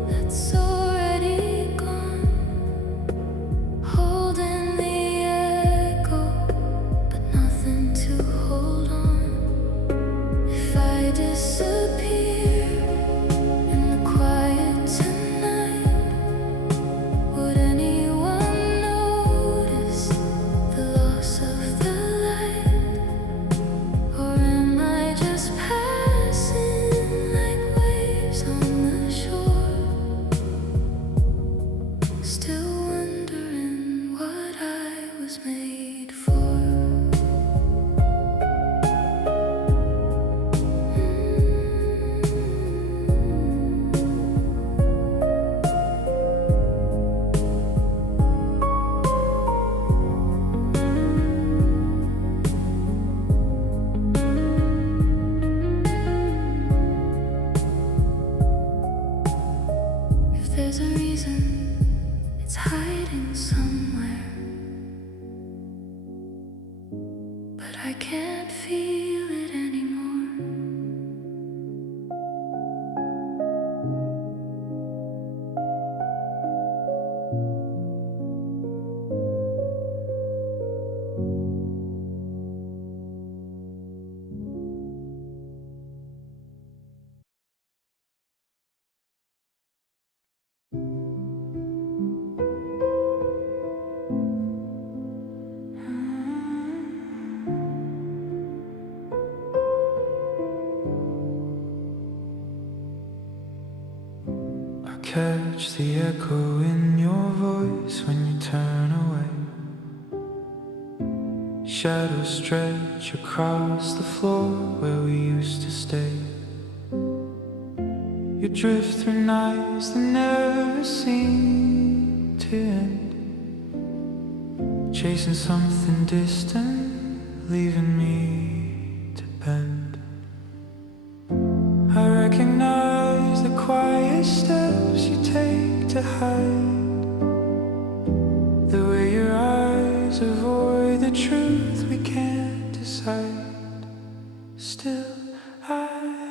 that's already gone, holding the echo, but nothing to hold on. If I disappear in the quiet tonight, would anyone notice the loss of the light? Or am I just passing like waves on the shore, still wondering what I was made for? If there's a reason, it's hiding somewhere, but I can't feel it anymore. I catch the echo in your voice when you turn away. Shadows stretch across the floor where we used to stay. You drift through nights that never seem to end, chasing something distant, leaving me to bend. I recognize the quiet steps you take to hide, the way your eyes avoid the truth we can't decide. Still, I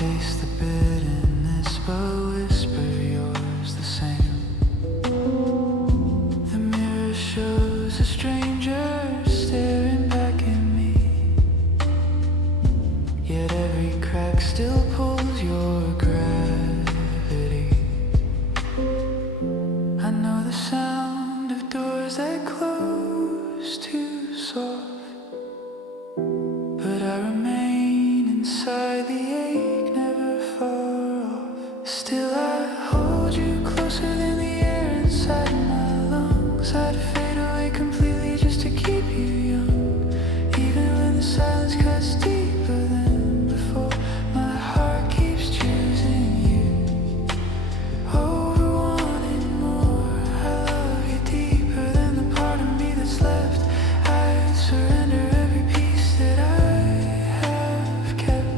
taste the bitterness, but whisper yours the same. The mirror shows a stranger staring back at me, yet every crack still pulls your gravity. I know the sound of doors that close too soft, but I remain inside, the ache never far off. Still I hold you closer than the air inside my lungs. I'd fade away completely just to keep you young, even when the silence cuts deeper than before. My heart keeps choosing you over wanting more. I love you deeper than the part of me that's left. I'd surrender every piece that I have kept.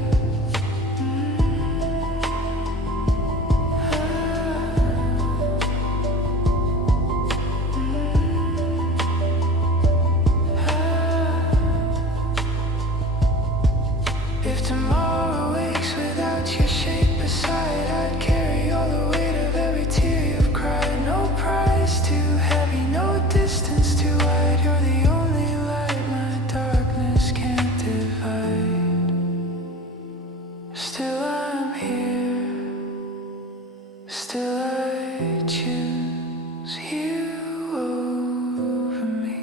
If tomorrow wakes without your shape beside, I'd carry all the weight of every tear you've cried. No prize too heavy, no distance too wide. You're the only light my darkness can't divide. Still I'm here, still I choose you over me.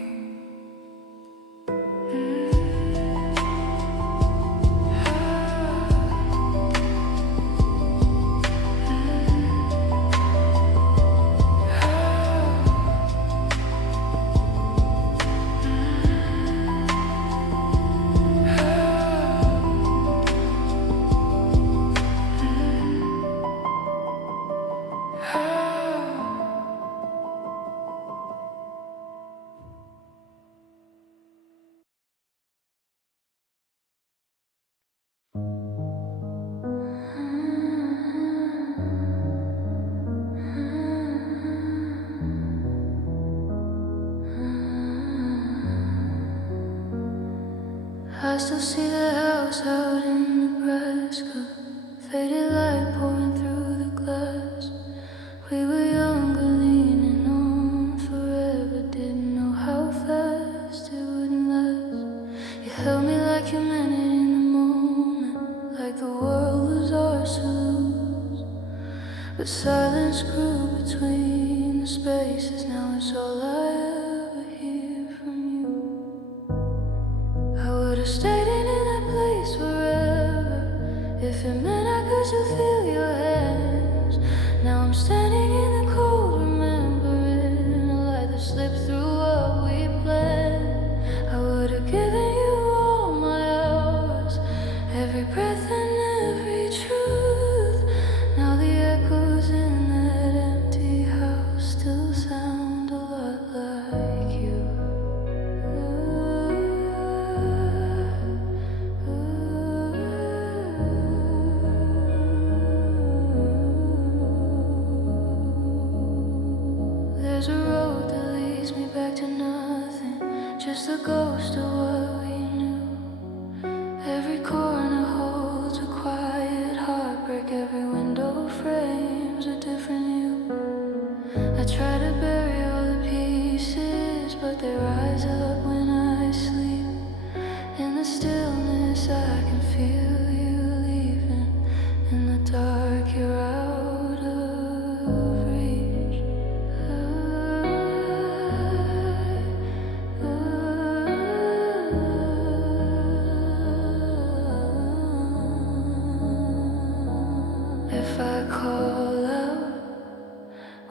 I still see the house out in Nebraska, faded light pouring through the glass. We were younger, leaning on forever, didn't know how fast it wouldn't last. You held me like you meant it in the moment, like the world was ours to lose. But silence grew between the spaces, now it's all I ever hear from you. I would've stayed in that place forever if it meant I could still feel your hands. Now I'm standing in the cold, remembering a light that slipped through what we planned. I would've given you all my hours, every breath and every truth. Now the echoes in that empty house still sound a lot like you. There's a road that leads me back to nothing, just a ghost of what we knew. Every corner holds a quiet heartbreak, every window frames a different you. I try to bury all the pieces, but they rise up when I sleep. In the stillness I can feel you leaving, in the dark you're out of reach. If I call out,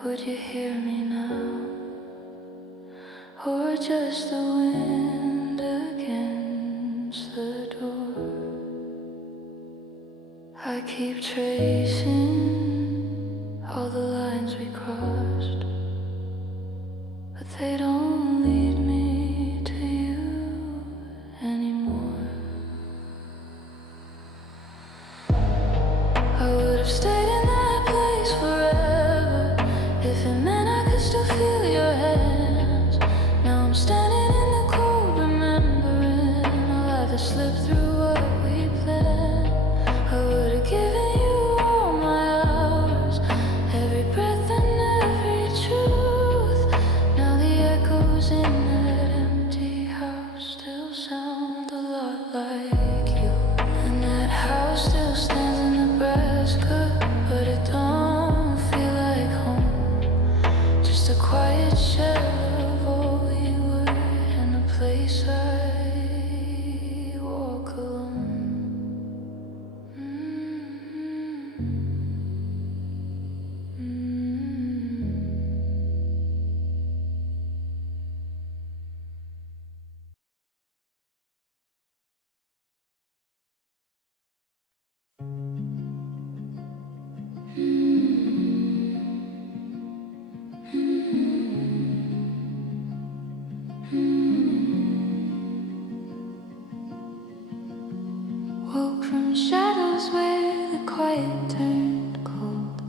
would you hear me now? Or just the wind against the door? I keep tracing all the lines we crossed, but they don't lead me to you anymore. I would have stayed in that place forever if it meant I could still feel your hands. Now I'm standing in the cold, remembering a life that slipped through what we planned. I would have given like you. And that house still stands in Nebraska, but it don't feel like home. Just a quiet shell of all we were, and a place I walk alone. Woke from shadows where the quiet turned cold.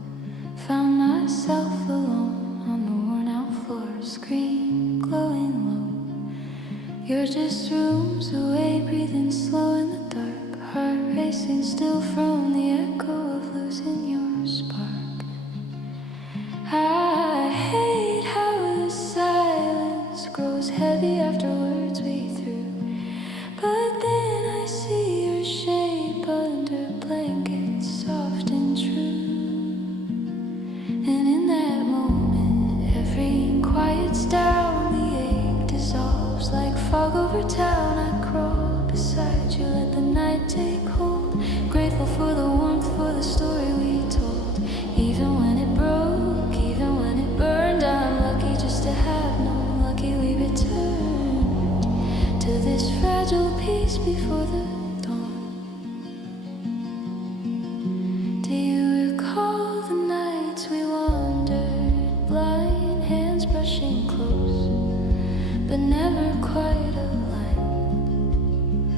Found myself alone on the worn out floor, screen glowing low. You're just rooms away, breathing slow in the dark, heart racing still from the echo of losing your spark. I hate how the silence grows heavy after words we threw. But then I see your shape under blankets, soft and true. And in that moment, everything quiets down, the ache dissolves like fog over town. I crawl beside you, let the night take hold. Grateful for the warmth, for the story we told. Even when it broke, even when it burned, I'm lucky just to have known. Lucky we returned to this fragile peace before the dawn. Do you recall the nights we wandered, blind hands brushing close, but never quite aligned?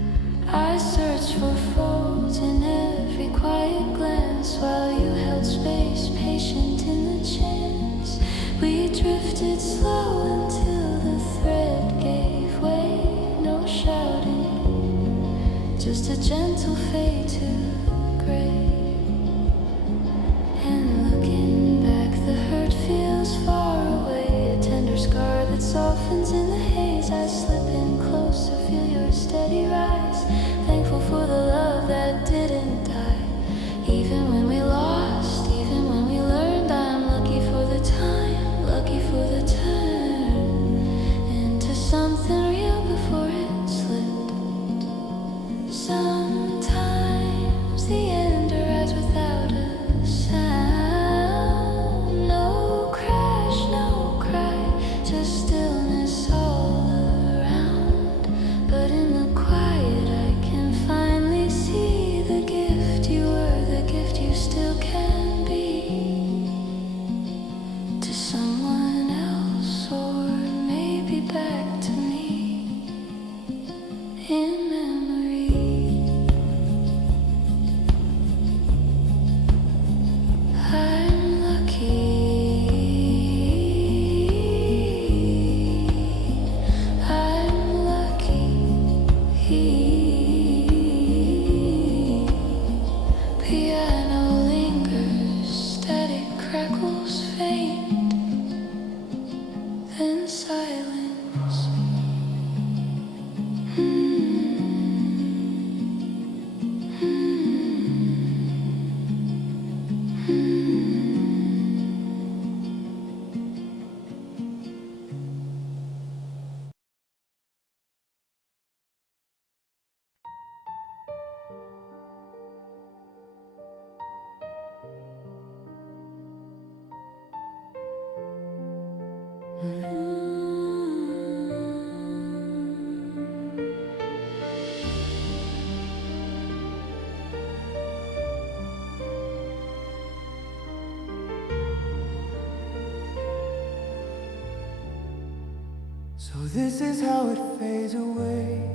I searched for fault in every quiet glance, while you held space, patient in the chance. We drifted slow until the thread gave way, no shouting, just a gentle fade to gray. And looking back, the hurt feels far away, a tender scar that softens in the haze. I slip in closer, feel your steady rise, thankful for the love that didn't die. Even when we lost, even when we learned, I'm lucky for the time, lucky for the turn into something real before it slipped. Sometimes the end arrives without a sound. No crash, no cry, just stillness all around. But in the quiet I can finally see the gift you were, the gift you still can be, to someone else, or maybe back to me in memory. I'm lucky, I'm lucky. Piano lingers, static crackles faint, then silence. So this is how it fades away.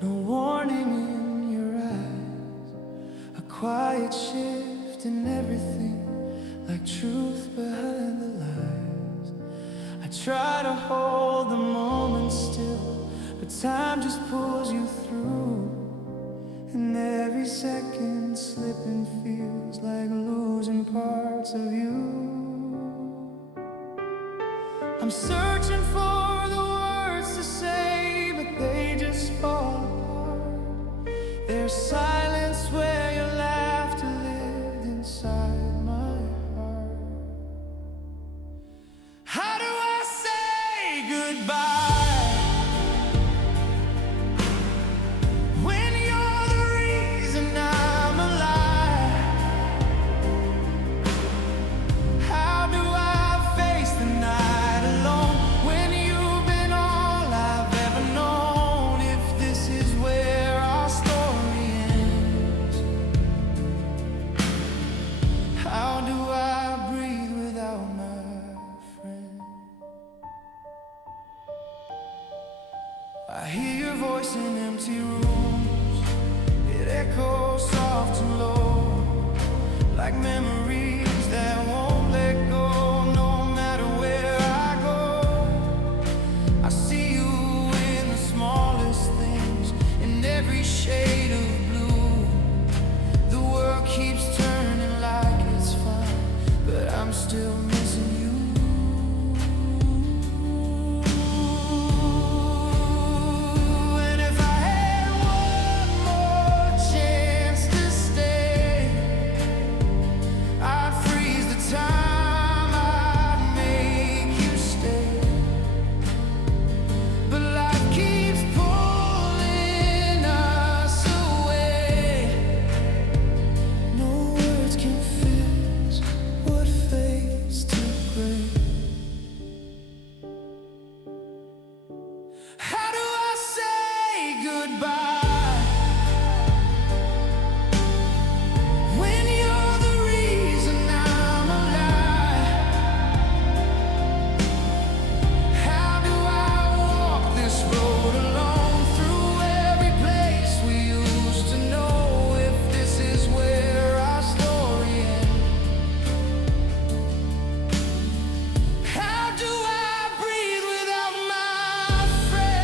No warning in your eyes. A quiet shift in everything, like truth behind the lies. I try to hold the moment still, but time just pulls you through. And every second slipping feels like losing parts of you. I'm searching for the words to say, but they just fall apart. silence where your laughter lived inside my heart. How do I say goodbye when you're the reason I'm alive? How do I face the night alone when you've been all I've ever known? If this is where our story ends, how do I breathe without my friend? I hear your voice in empty rooms. It echoes soft and low, like memories that won't let go. No matter where I go, I see you in the smallest things, in every shade of blue. The world keeps turning like it's fine, but I'm still missing you. And if I had one more chance to stay, I'd freeze the time, I'd make you stay. But life keeps pulling us away. No words can fix what fades to gray. How do I say goodbye when you're the reason I'm alive? How do I walk this road alone through every place we used to know? If this is where our story ends, how do I breathe without my friend?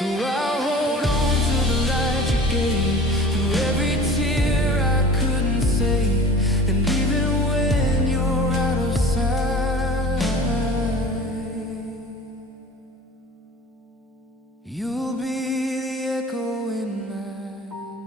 So I'll hold on to the light you gave, through every tear I couldn't save, and even when you're out of sight, you'll be the echo in my night.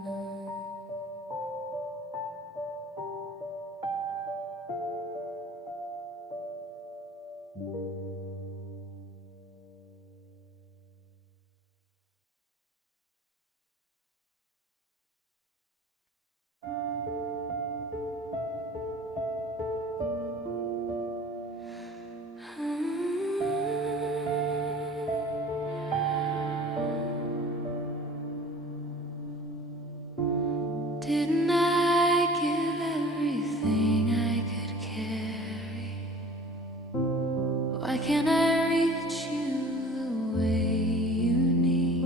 Didn't I give everything I could carry? Why can't I reach you the way you need?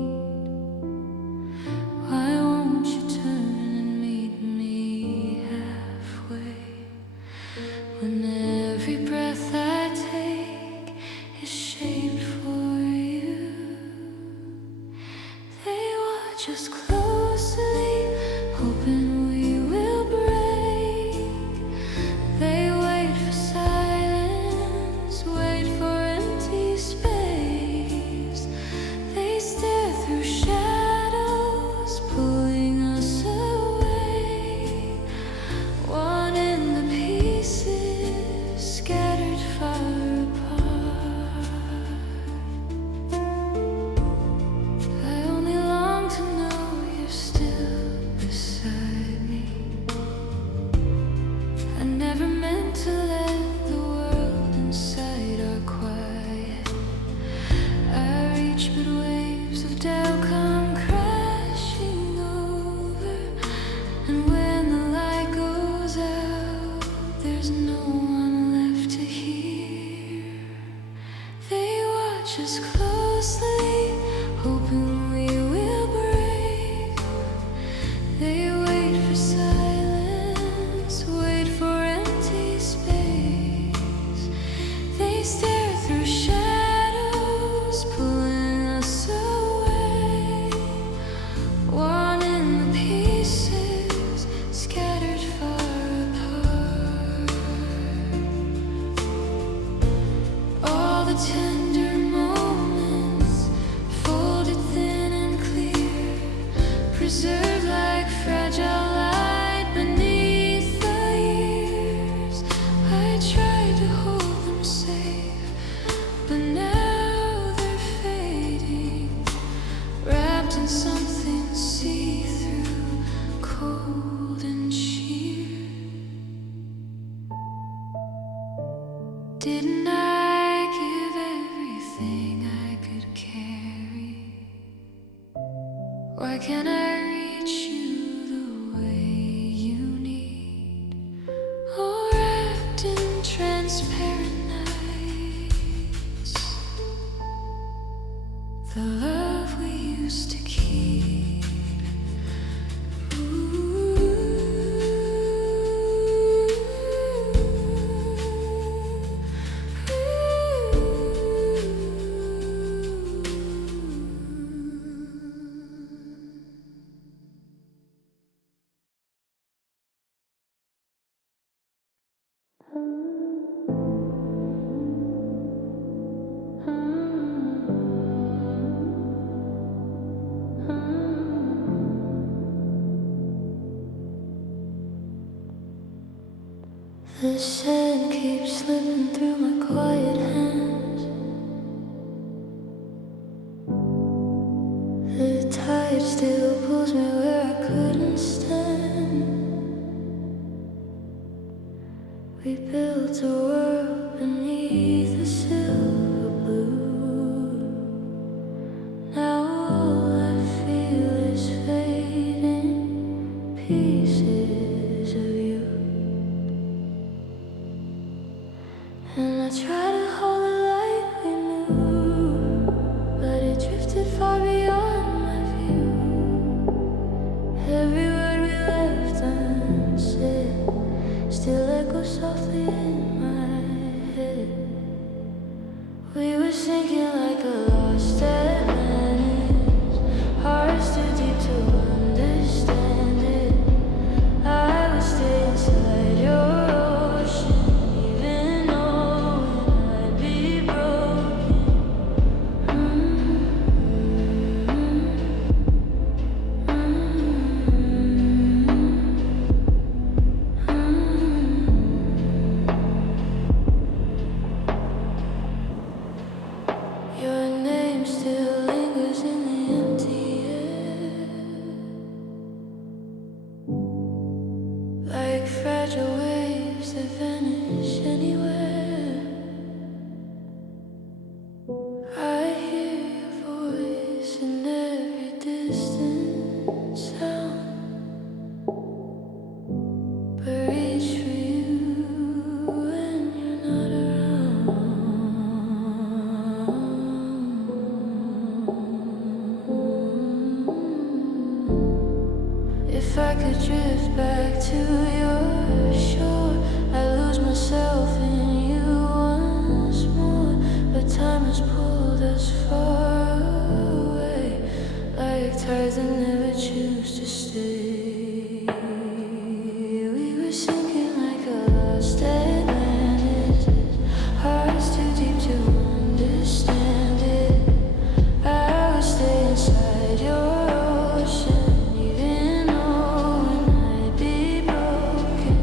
Why won't you turn and meet me halfway? When every breath I take is shaped for you. They watch us closely, hoping we will break. They wait for silence, wait for empty space. They stare through shadows, pulling us away. One in the pieces, scattered far apart. I only long to know you're still beside me. I never meant to let the world inside our quiet. I reach, but waves of doubt come crashing over. And when the light goes out, there's no one left to hear. They watch us closely, hoping we will break. They wait for silence, wait for empty space. Didn't I give everything I could carry? Why can't I reach you the way you need? Or wrapped in transparent nights, the love we used to keep. The sand keeps slipping through my quiet hands. The tide still pulls me where I couldn't stand. We built a world beneath the silver blue. Now all I feel is fading pieces of you. And I try to hold the light we knew, but it drifted far beyond my view. Every word we left unsaid still echoes softly in my head. We were sinking like a lost Atlantis, hearts too deep to understand it. I would stay inside your ocean, even knowing I'd be broken. Your name still lingers in the empty air, like fragile waves that vanish anywhere. I hear your voice in every distant sound, but reach for you when you're not around. If I could drift back to your shore, I'd lose myself in you once more. But time has pulled us far away, like tides that never choose to stay. We were sinking like a lost Atlantis, hearts too deep to understand it. I would stay inside your ocean, even knowing I'd be broken.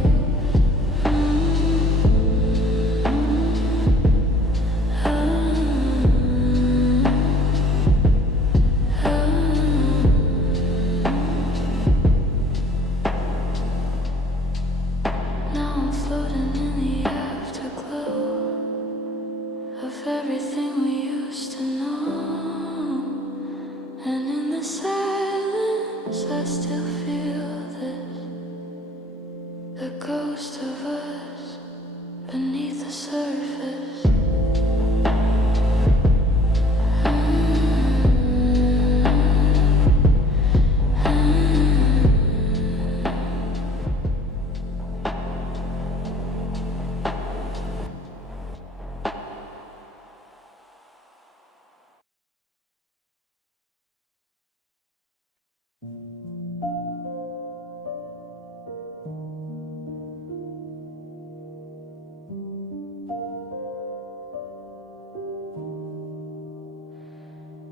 Now I'm floating in the afterglow of everything we used to know. And in the silence I still feel this, the ghost of us beneath the surface.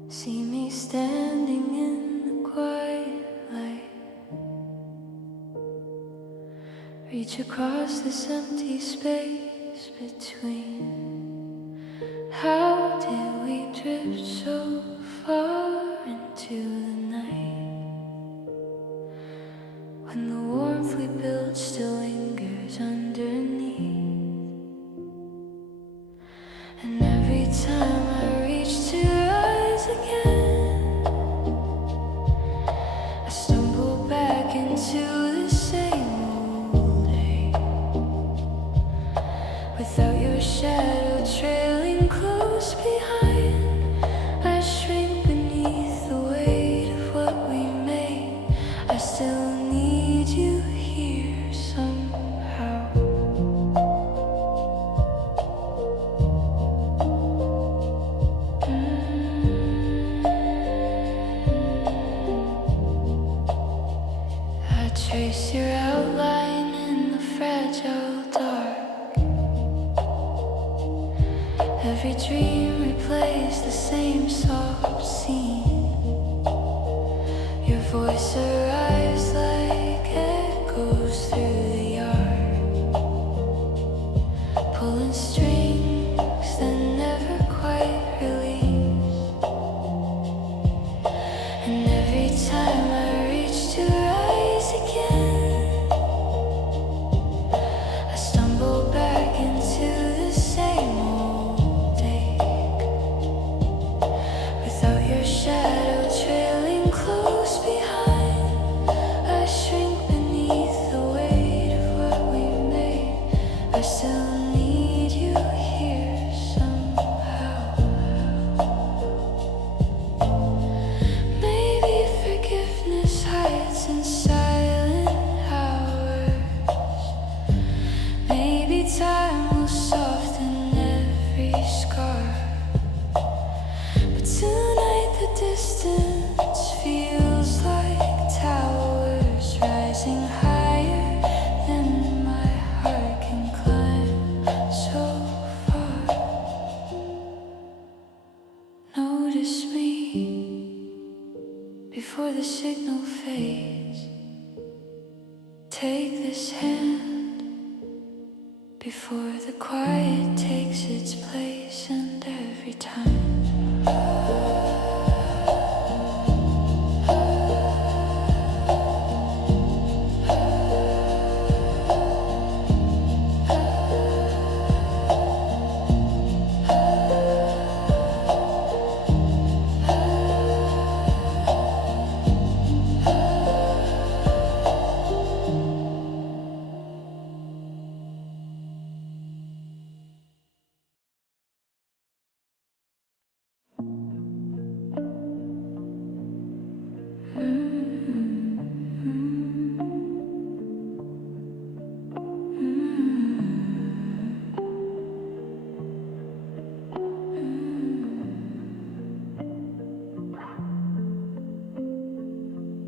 See me standing in the quiet light, reach across this empty space between. How did we drift so far into the night, when the warmth we built still lingers underneath? Without your shadow trailing close behind, I shrink beneath the weight of what we made. I still need you here somehow. I trace your outline in the fragile dark. Every dream replays the same soft scene. Your voice arrives like echoes through the yard, pulling strings that never quite release. And every time I reach to rise again, I stumble back into the same old ache. Without your shadow trailing close behind, I shrink beneath the weight of what we made. I still need you here somehow. Maybe forgiveness hides in silent hours. Maybe time will soften every scar. But tonight the distance feels like towers rising higher than my heart can climb so far. Notice me before the signal fades. Take this hand before the quiet takes its place. And every time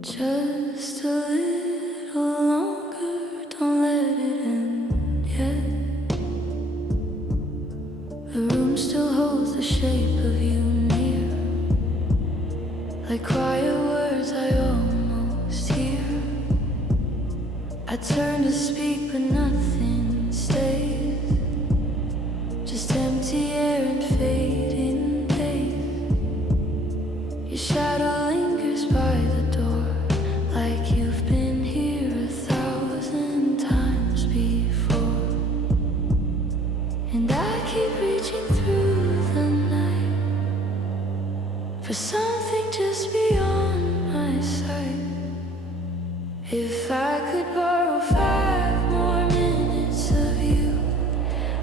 just a little longer, don't let it end yet. The room still holds the shape of you near, like quiet words I almost hear. I turn to speak but nothing stays, just empty air and fading days. Your shadow lingers by the door, like you've been here 1,000 times before. And I keep reaching through the night for something just beyond my sight. If I could borrow 5 more minutes of you,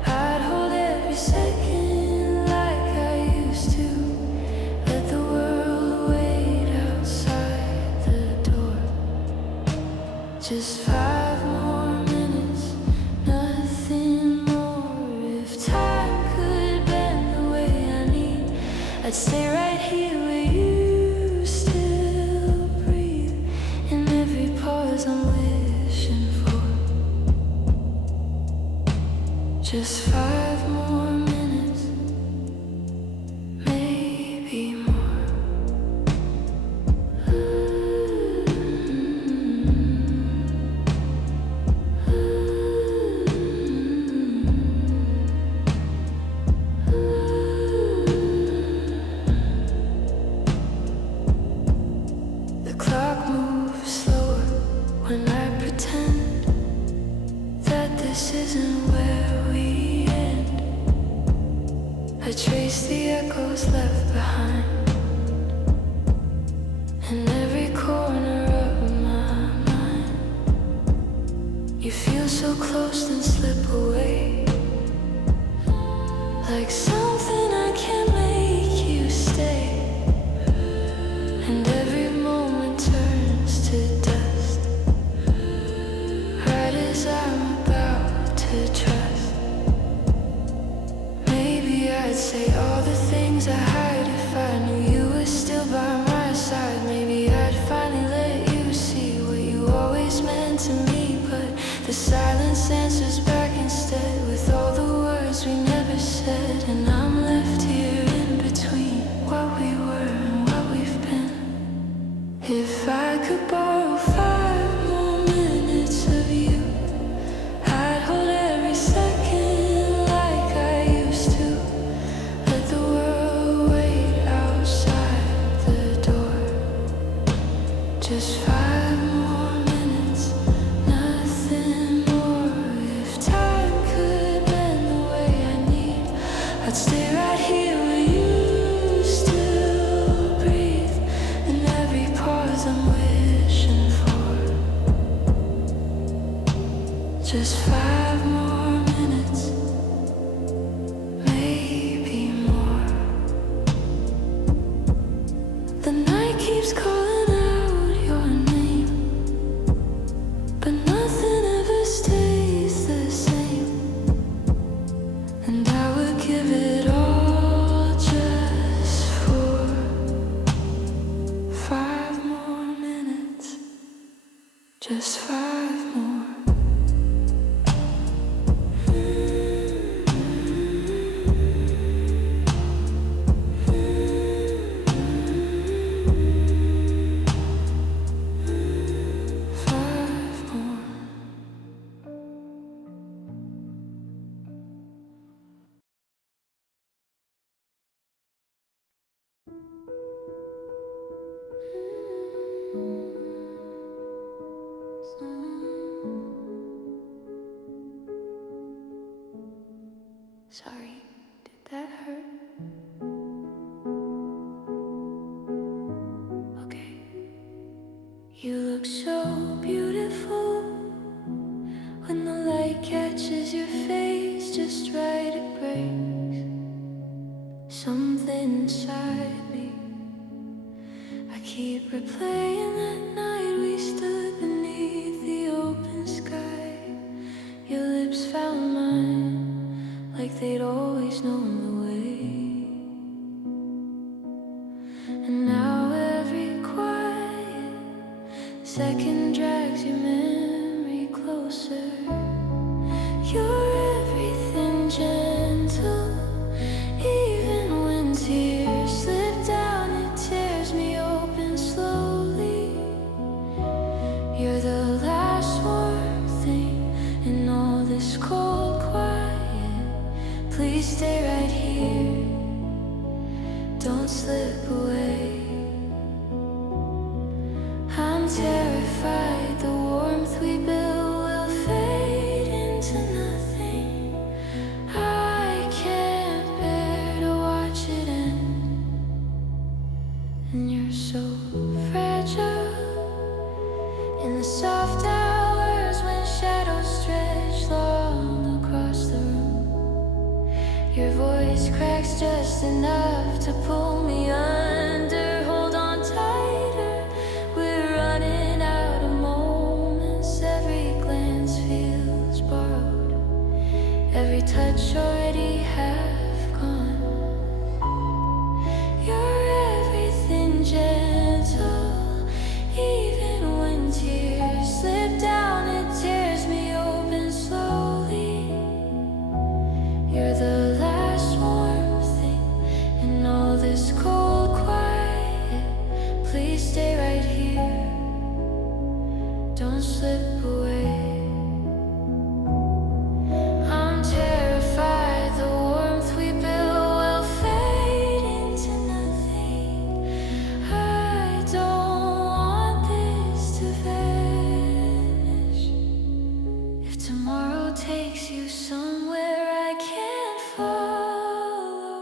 I'd hold every second like I used to. Let the world wait outside the door. Just 5 more minutes, nothing more. If time could bend the way I need, I'd stay right here where you still breathe. In every pause I'm wishing for. Just 5 more minutes, maybe more. The clock moves slower when I pretend that this isn't where we end. I trace the echoes left behind in every corner of my mind. You feel so close, then slip away. Sorry, did that hurt? Okay. You look so beautiful when the light catches your face just right. It breaks something inside me. I keep replaying that night we stood beneath the open sky. Your lips found mine like they'd always known the way. And now every quiet second drags your memory closer. You're everything gentle, even when tears slip down, it tears me open slowly. You're the last warm thing in all this cold quiet. Please stay right here, don't slip away. I'm terrified the warmth we built will fade into nothing. I can't bear to watch it end. And you're so fragile in the soft hours when shadows stretch long across the room. Your voice cracks just enough to pull me under. Hold on tighter, we're running out of moments. Every glance feels borrowed, every touch already half gone. You're everything gentle, even when tears slip down, it tears me open slowly. You're the last warm thing in all this cold quiet. Please stay right here, don't slip away. I'm terrified the warmth we built will fade into nothing. I don't want this to vanish. If tomorrow takes you somewhere I can't follow,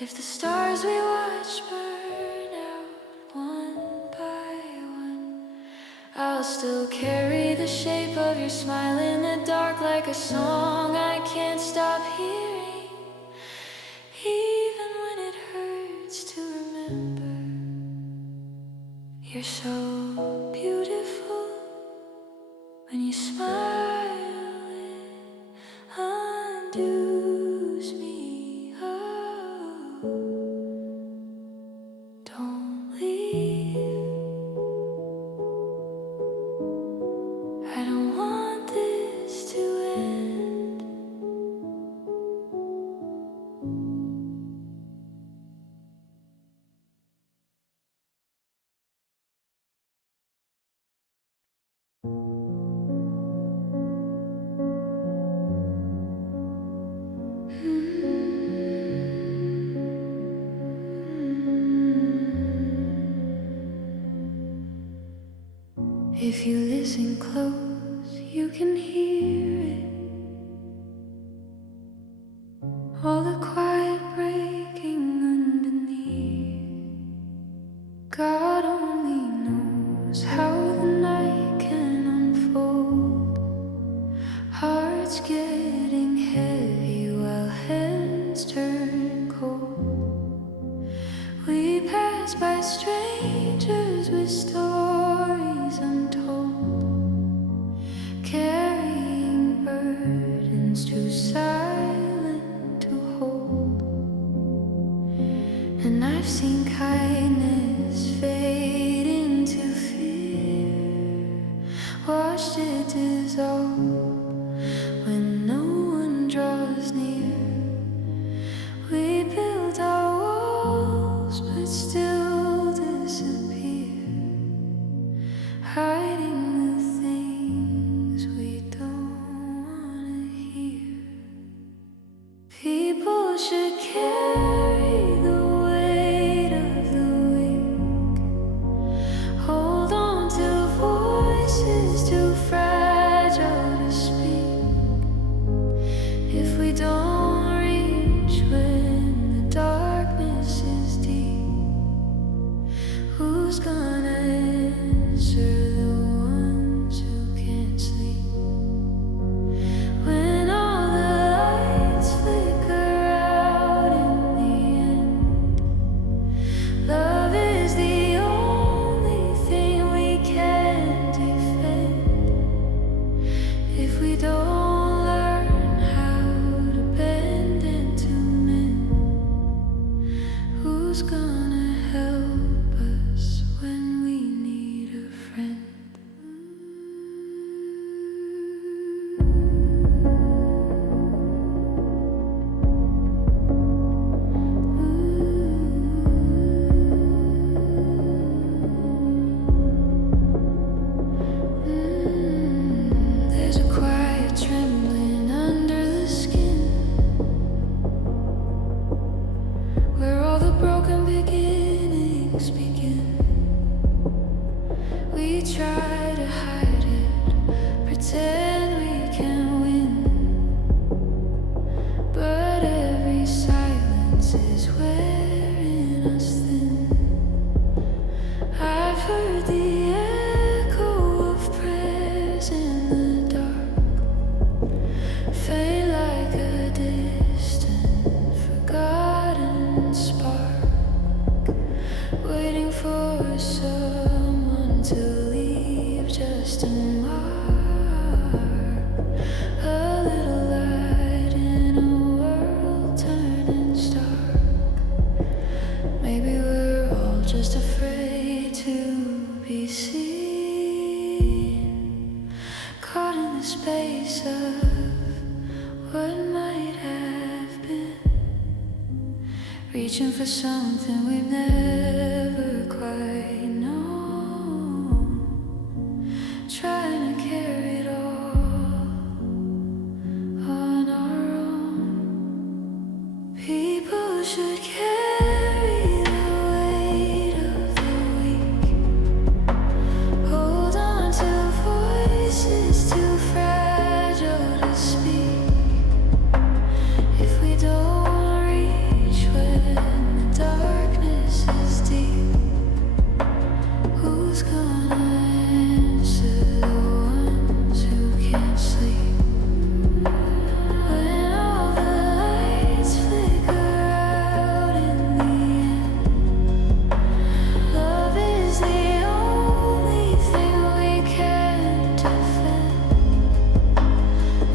if the stars we watch burn out one by one, I'll still carry the shape of your smile in the dark like a song I can't stop hearing, even when it hurts to remember. You're so beautiful when you smile, it undoes me. Oh, don't leave. I don't want this to end. If you listen close, you can hear it. All the quiet breaking underneath. God only knows how the night can unfold. Hearts getting heavy while hands turn cold. We pass by strangers with stories untold, carrying burdens too silent to hold. And I've seen kindness fade into fear, watched it dissolve when no one draws near. We build our walls but still disappear, hiding the things we don't wanna hear. People should carry the weight of the weak, hold on to voices too fragile reaching for something we've never quite known, trying to carry it all on our own. People should carry the weight of the weak, hold on to voices too fragile to speak. If we don't reach when the darkness is deep, who's gonna answer the ones who can't sleep? When all the lights flicker out in the end, love is the only thing we can defend.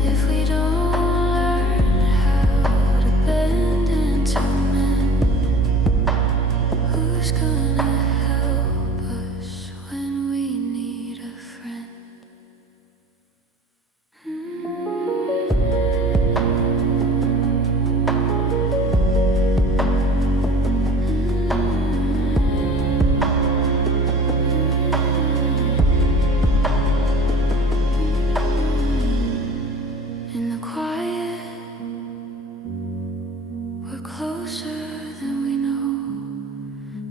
If we don't learn how to bend into men, who's gonna help us when we need a friend? In the quiet, we're closer than we know.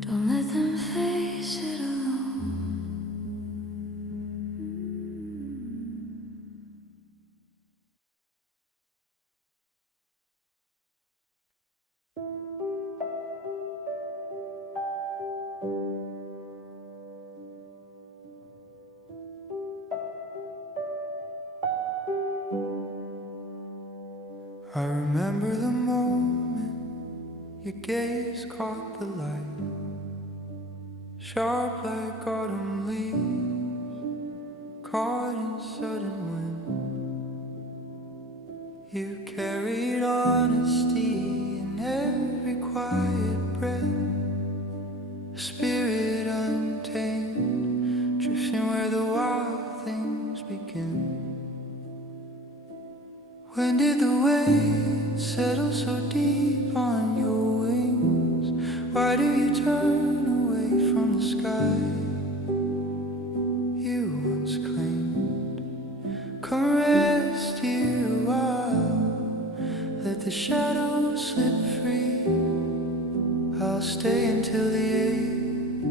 Don't let them face it alone. I remember the moment your gaze caught the light, sharp like autumn leaves, caught in sudden wind. You carried honesty in every quiet breath, a spirit untamed, drifting where the wild things begin. When did the weight settle so deep on your wings? Why do you turn away from the sky you once claimed? Come rest here a while, let the shadows slip free. I'll stay until the ache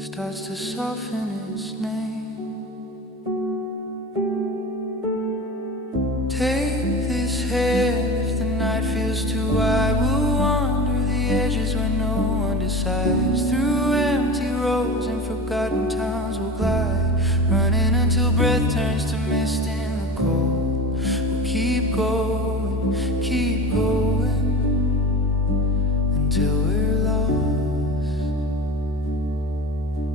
starts to soften its name. Take this hand if the night feels too wide. We'll wander the edges where no one decides. Through empty roads and forgotten towns we'll glide, running until breath turns to mist in the cold. We'll keep going until we're lost,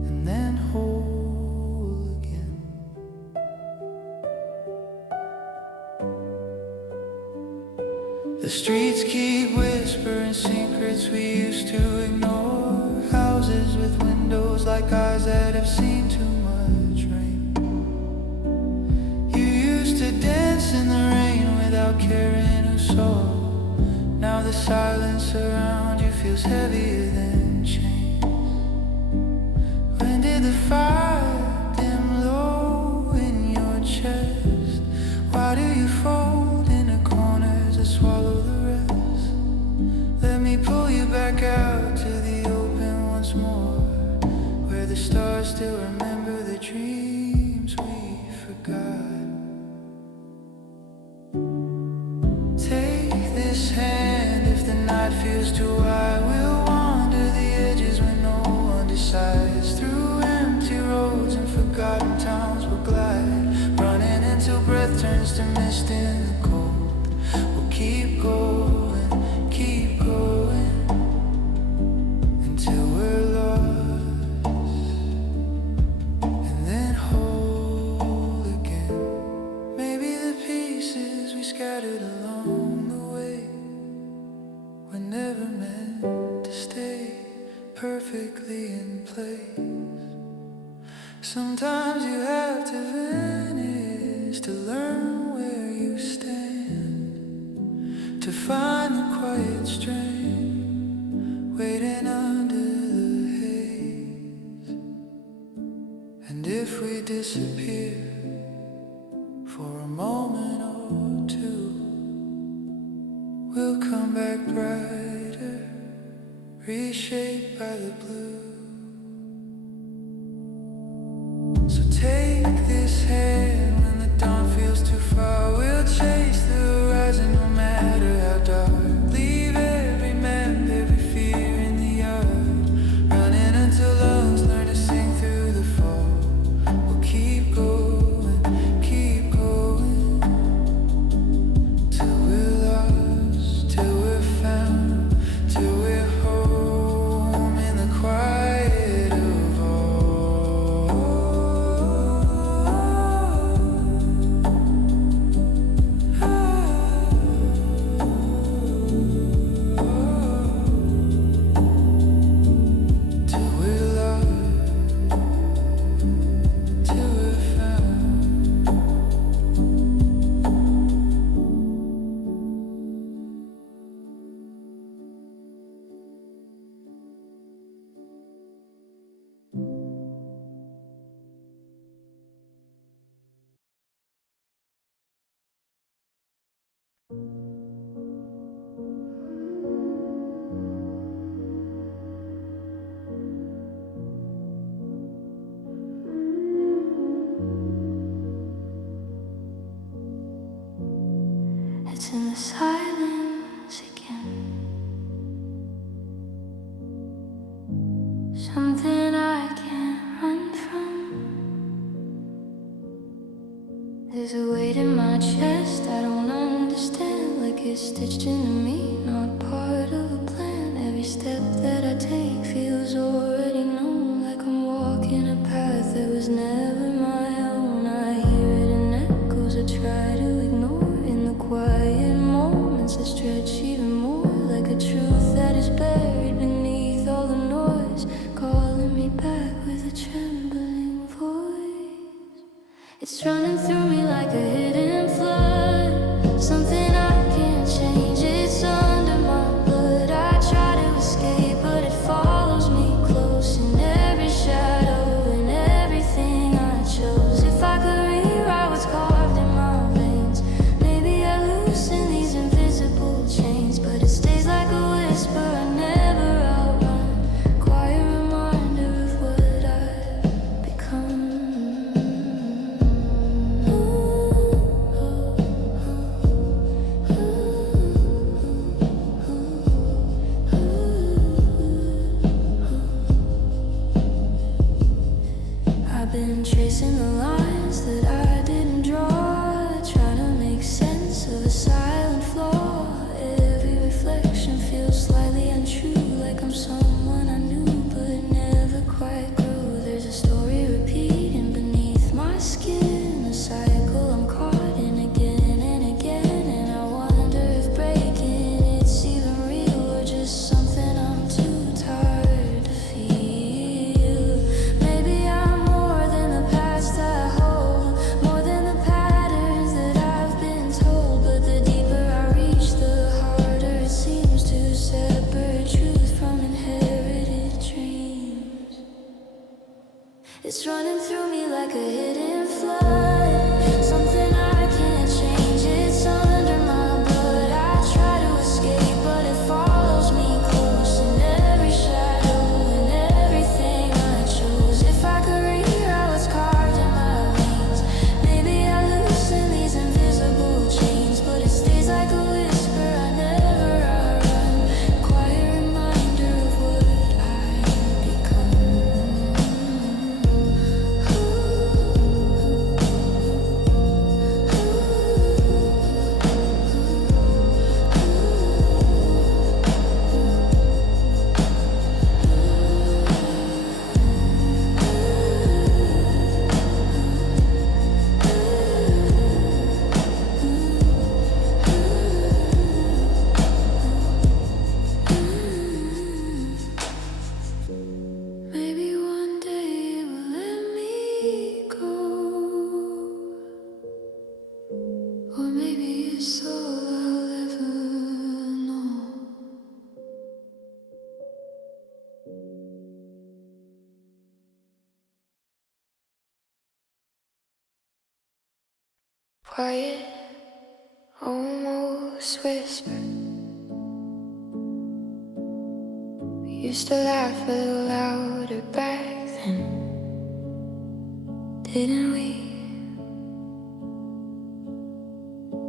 and then whole again. The streets keep whispering secrets we used to ignore, houses with windows like eyes that have seen too much rain. You used to dance in the rain without caring who saw. Now the silence around you feels heavier than chains. When did the fire dim low in your chest? Why do you fold into corners and swallow the rest? Let me pull you back out to the open once more, where the stars still remember the dreams we forgot. Take this hand if the night feels too wide. We'll wander the edges when no one decides. Through empty roads and forgotten towns we'll glide, running until breath turns to mist in the cold. We'll keep going until we're lost, and then whole again. Maybe the pieces we scattered along the way were never meant to stay perfectly in place. Sometimes you have to vanish to learn where you stand, to find the quiet strength waiting under the haze. And if we disappear for a moment or two, we'll come back brighter, reshaped by the blue. So take this hand when the dawn feels too far. We'll chase the horizon no matter how dark. Leave every map, every fear in the yard. Running until lungs learn to sing through the fall. We'll keep going, till we're lost, till we're found, till we're home in the quiet of all. Till we're lost, till we're found. It's in the silence again. Something I can't run from. There's a weight in my chest I don't understand, like it's stitched into me, not part of a plan. Every step that I take feels already known, like I'm walking a path that was never my own. I hear it in echoes I try to ignore, in the quiet moments that stretch even more, like a truth that is buried beneath all the noise, calling me back with a trembling voice. It's running through me like a hidden flood, something I can't change. It's under my blood. I try to escape, but it follows me close in every shadow and everything I chose. If I could rewrite what's carved in my veins, maybe I loosen these invisible chains, but it stays like a whisper quiet, almost whisper. We used to laugh a little louder back then, didn't we?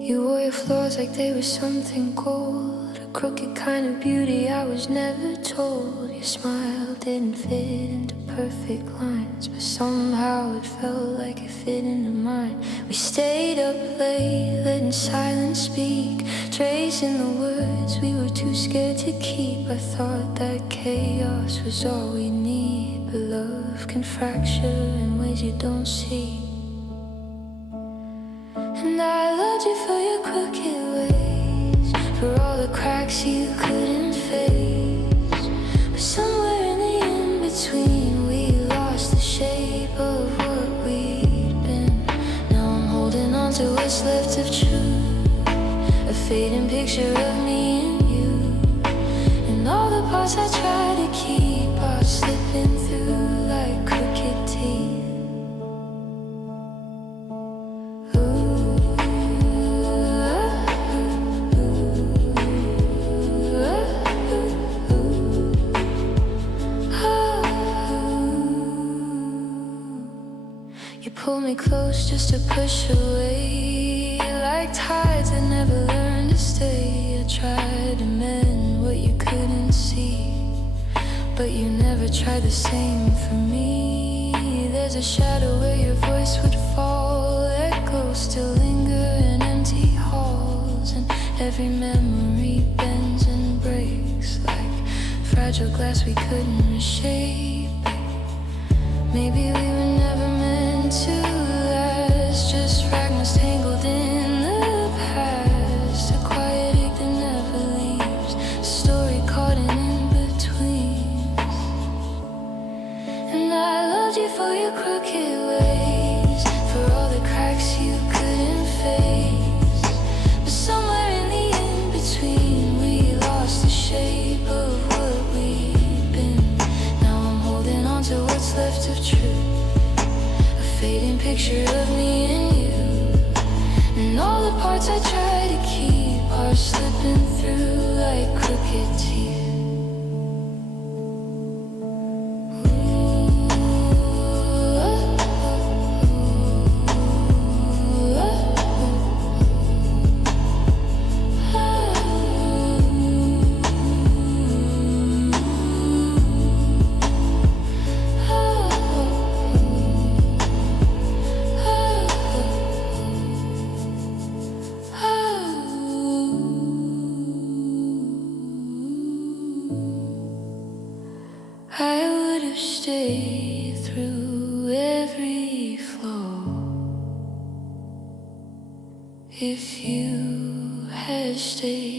You wore your flaws like they were something gold, a crooked kind of beauty I was never told. Your smile didn't fit into perfect lines, but somehow it felt like it fit into mine. We stayed up late, letting silence speak, tracing the words we were too scared to keep. I thought that chaos was all we need, but love can fracture in ways you don't see. And I loved you for your crooked ways, for all the cracks you couldn't face. But somewhere in the in-between, we lost the shape of what we'd been. Now I'm holding on to what's left of truth, a fading picture of me and you. And all the parts I try to keep are slipping through like crooked teeth. You pull me close just to push away, like tides that never learn to stay. I tried to mend what you couldn't see, but you never tried the same for me. There's a shadow where your voice would fall, echoes still linger in empty halls, and every memory bends and breaks like fragile glass we couldn't reshape. Maybe we were never meant to last, just fragments tangled in the past. A quiet ache that never leaves, a story caught in in-betweens. And I loved you for your crooked ways, for all the cracks you couldn't face. But somewhere in the in-between, we lost the shape of what we'd been. Now I'm holding on to what's left of truth, a fading picture of me and you. And all the parts I try to keep are slipping through like crooked teeth. I would have stayed through every flaw if you had stayed.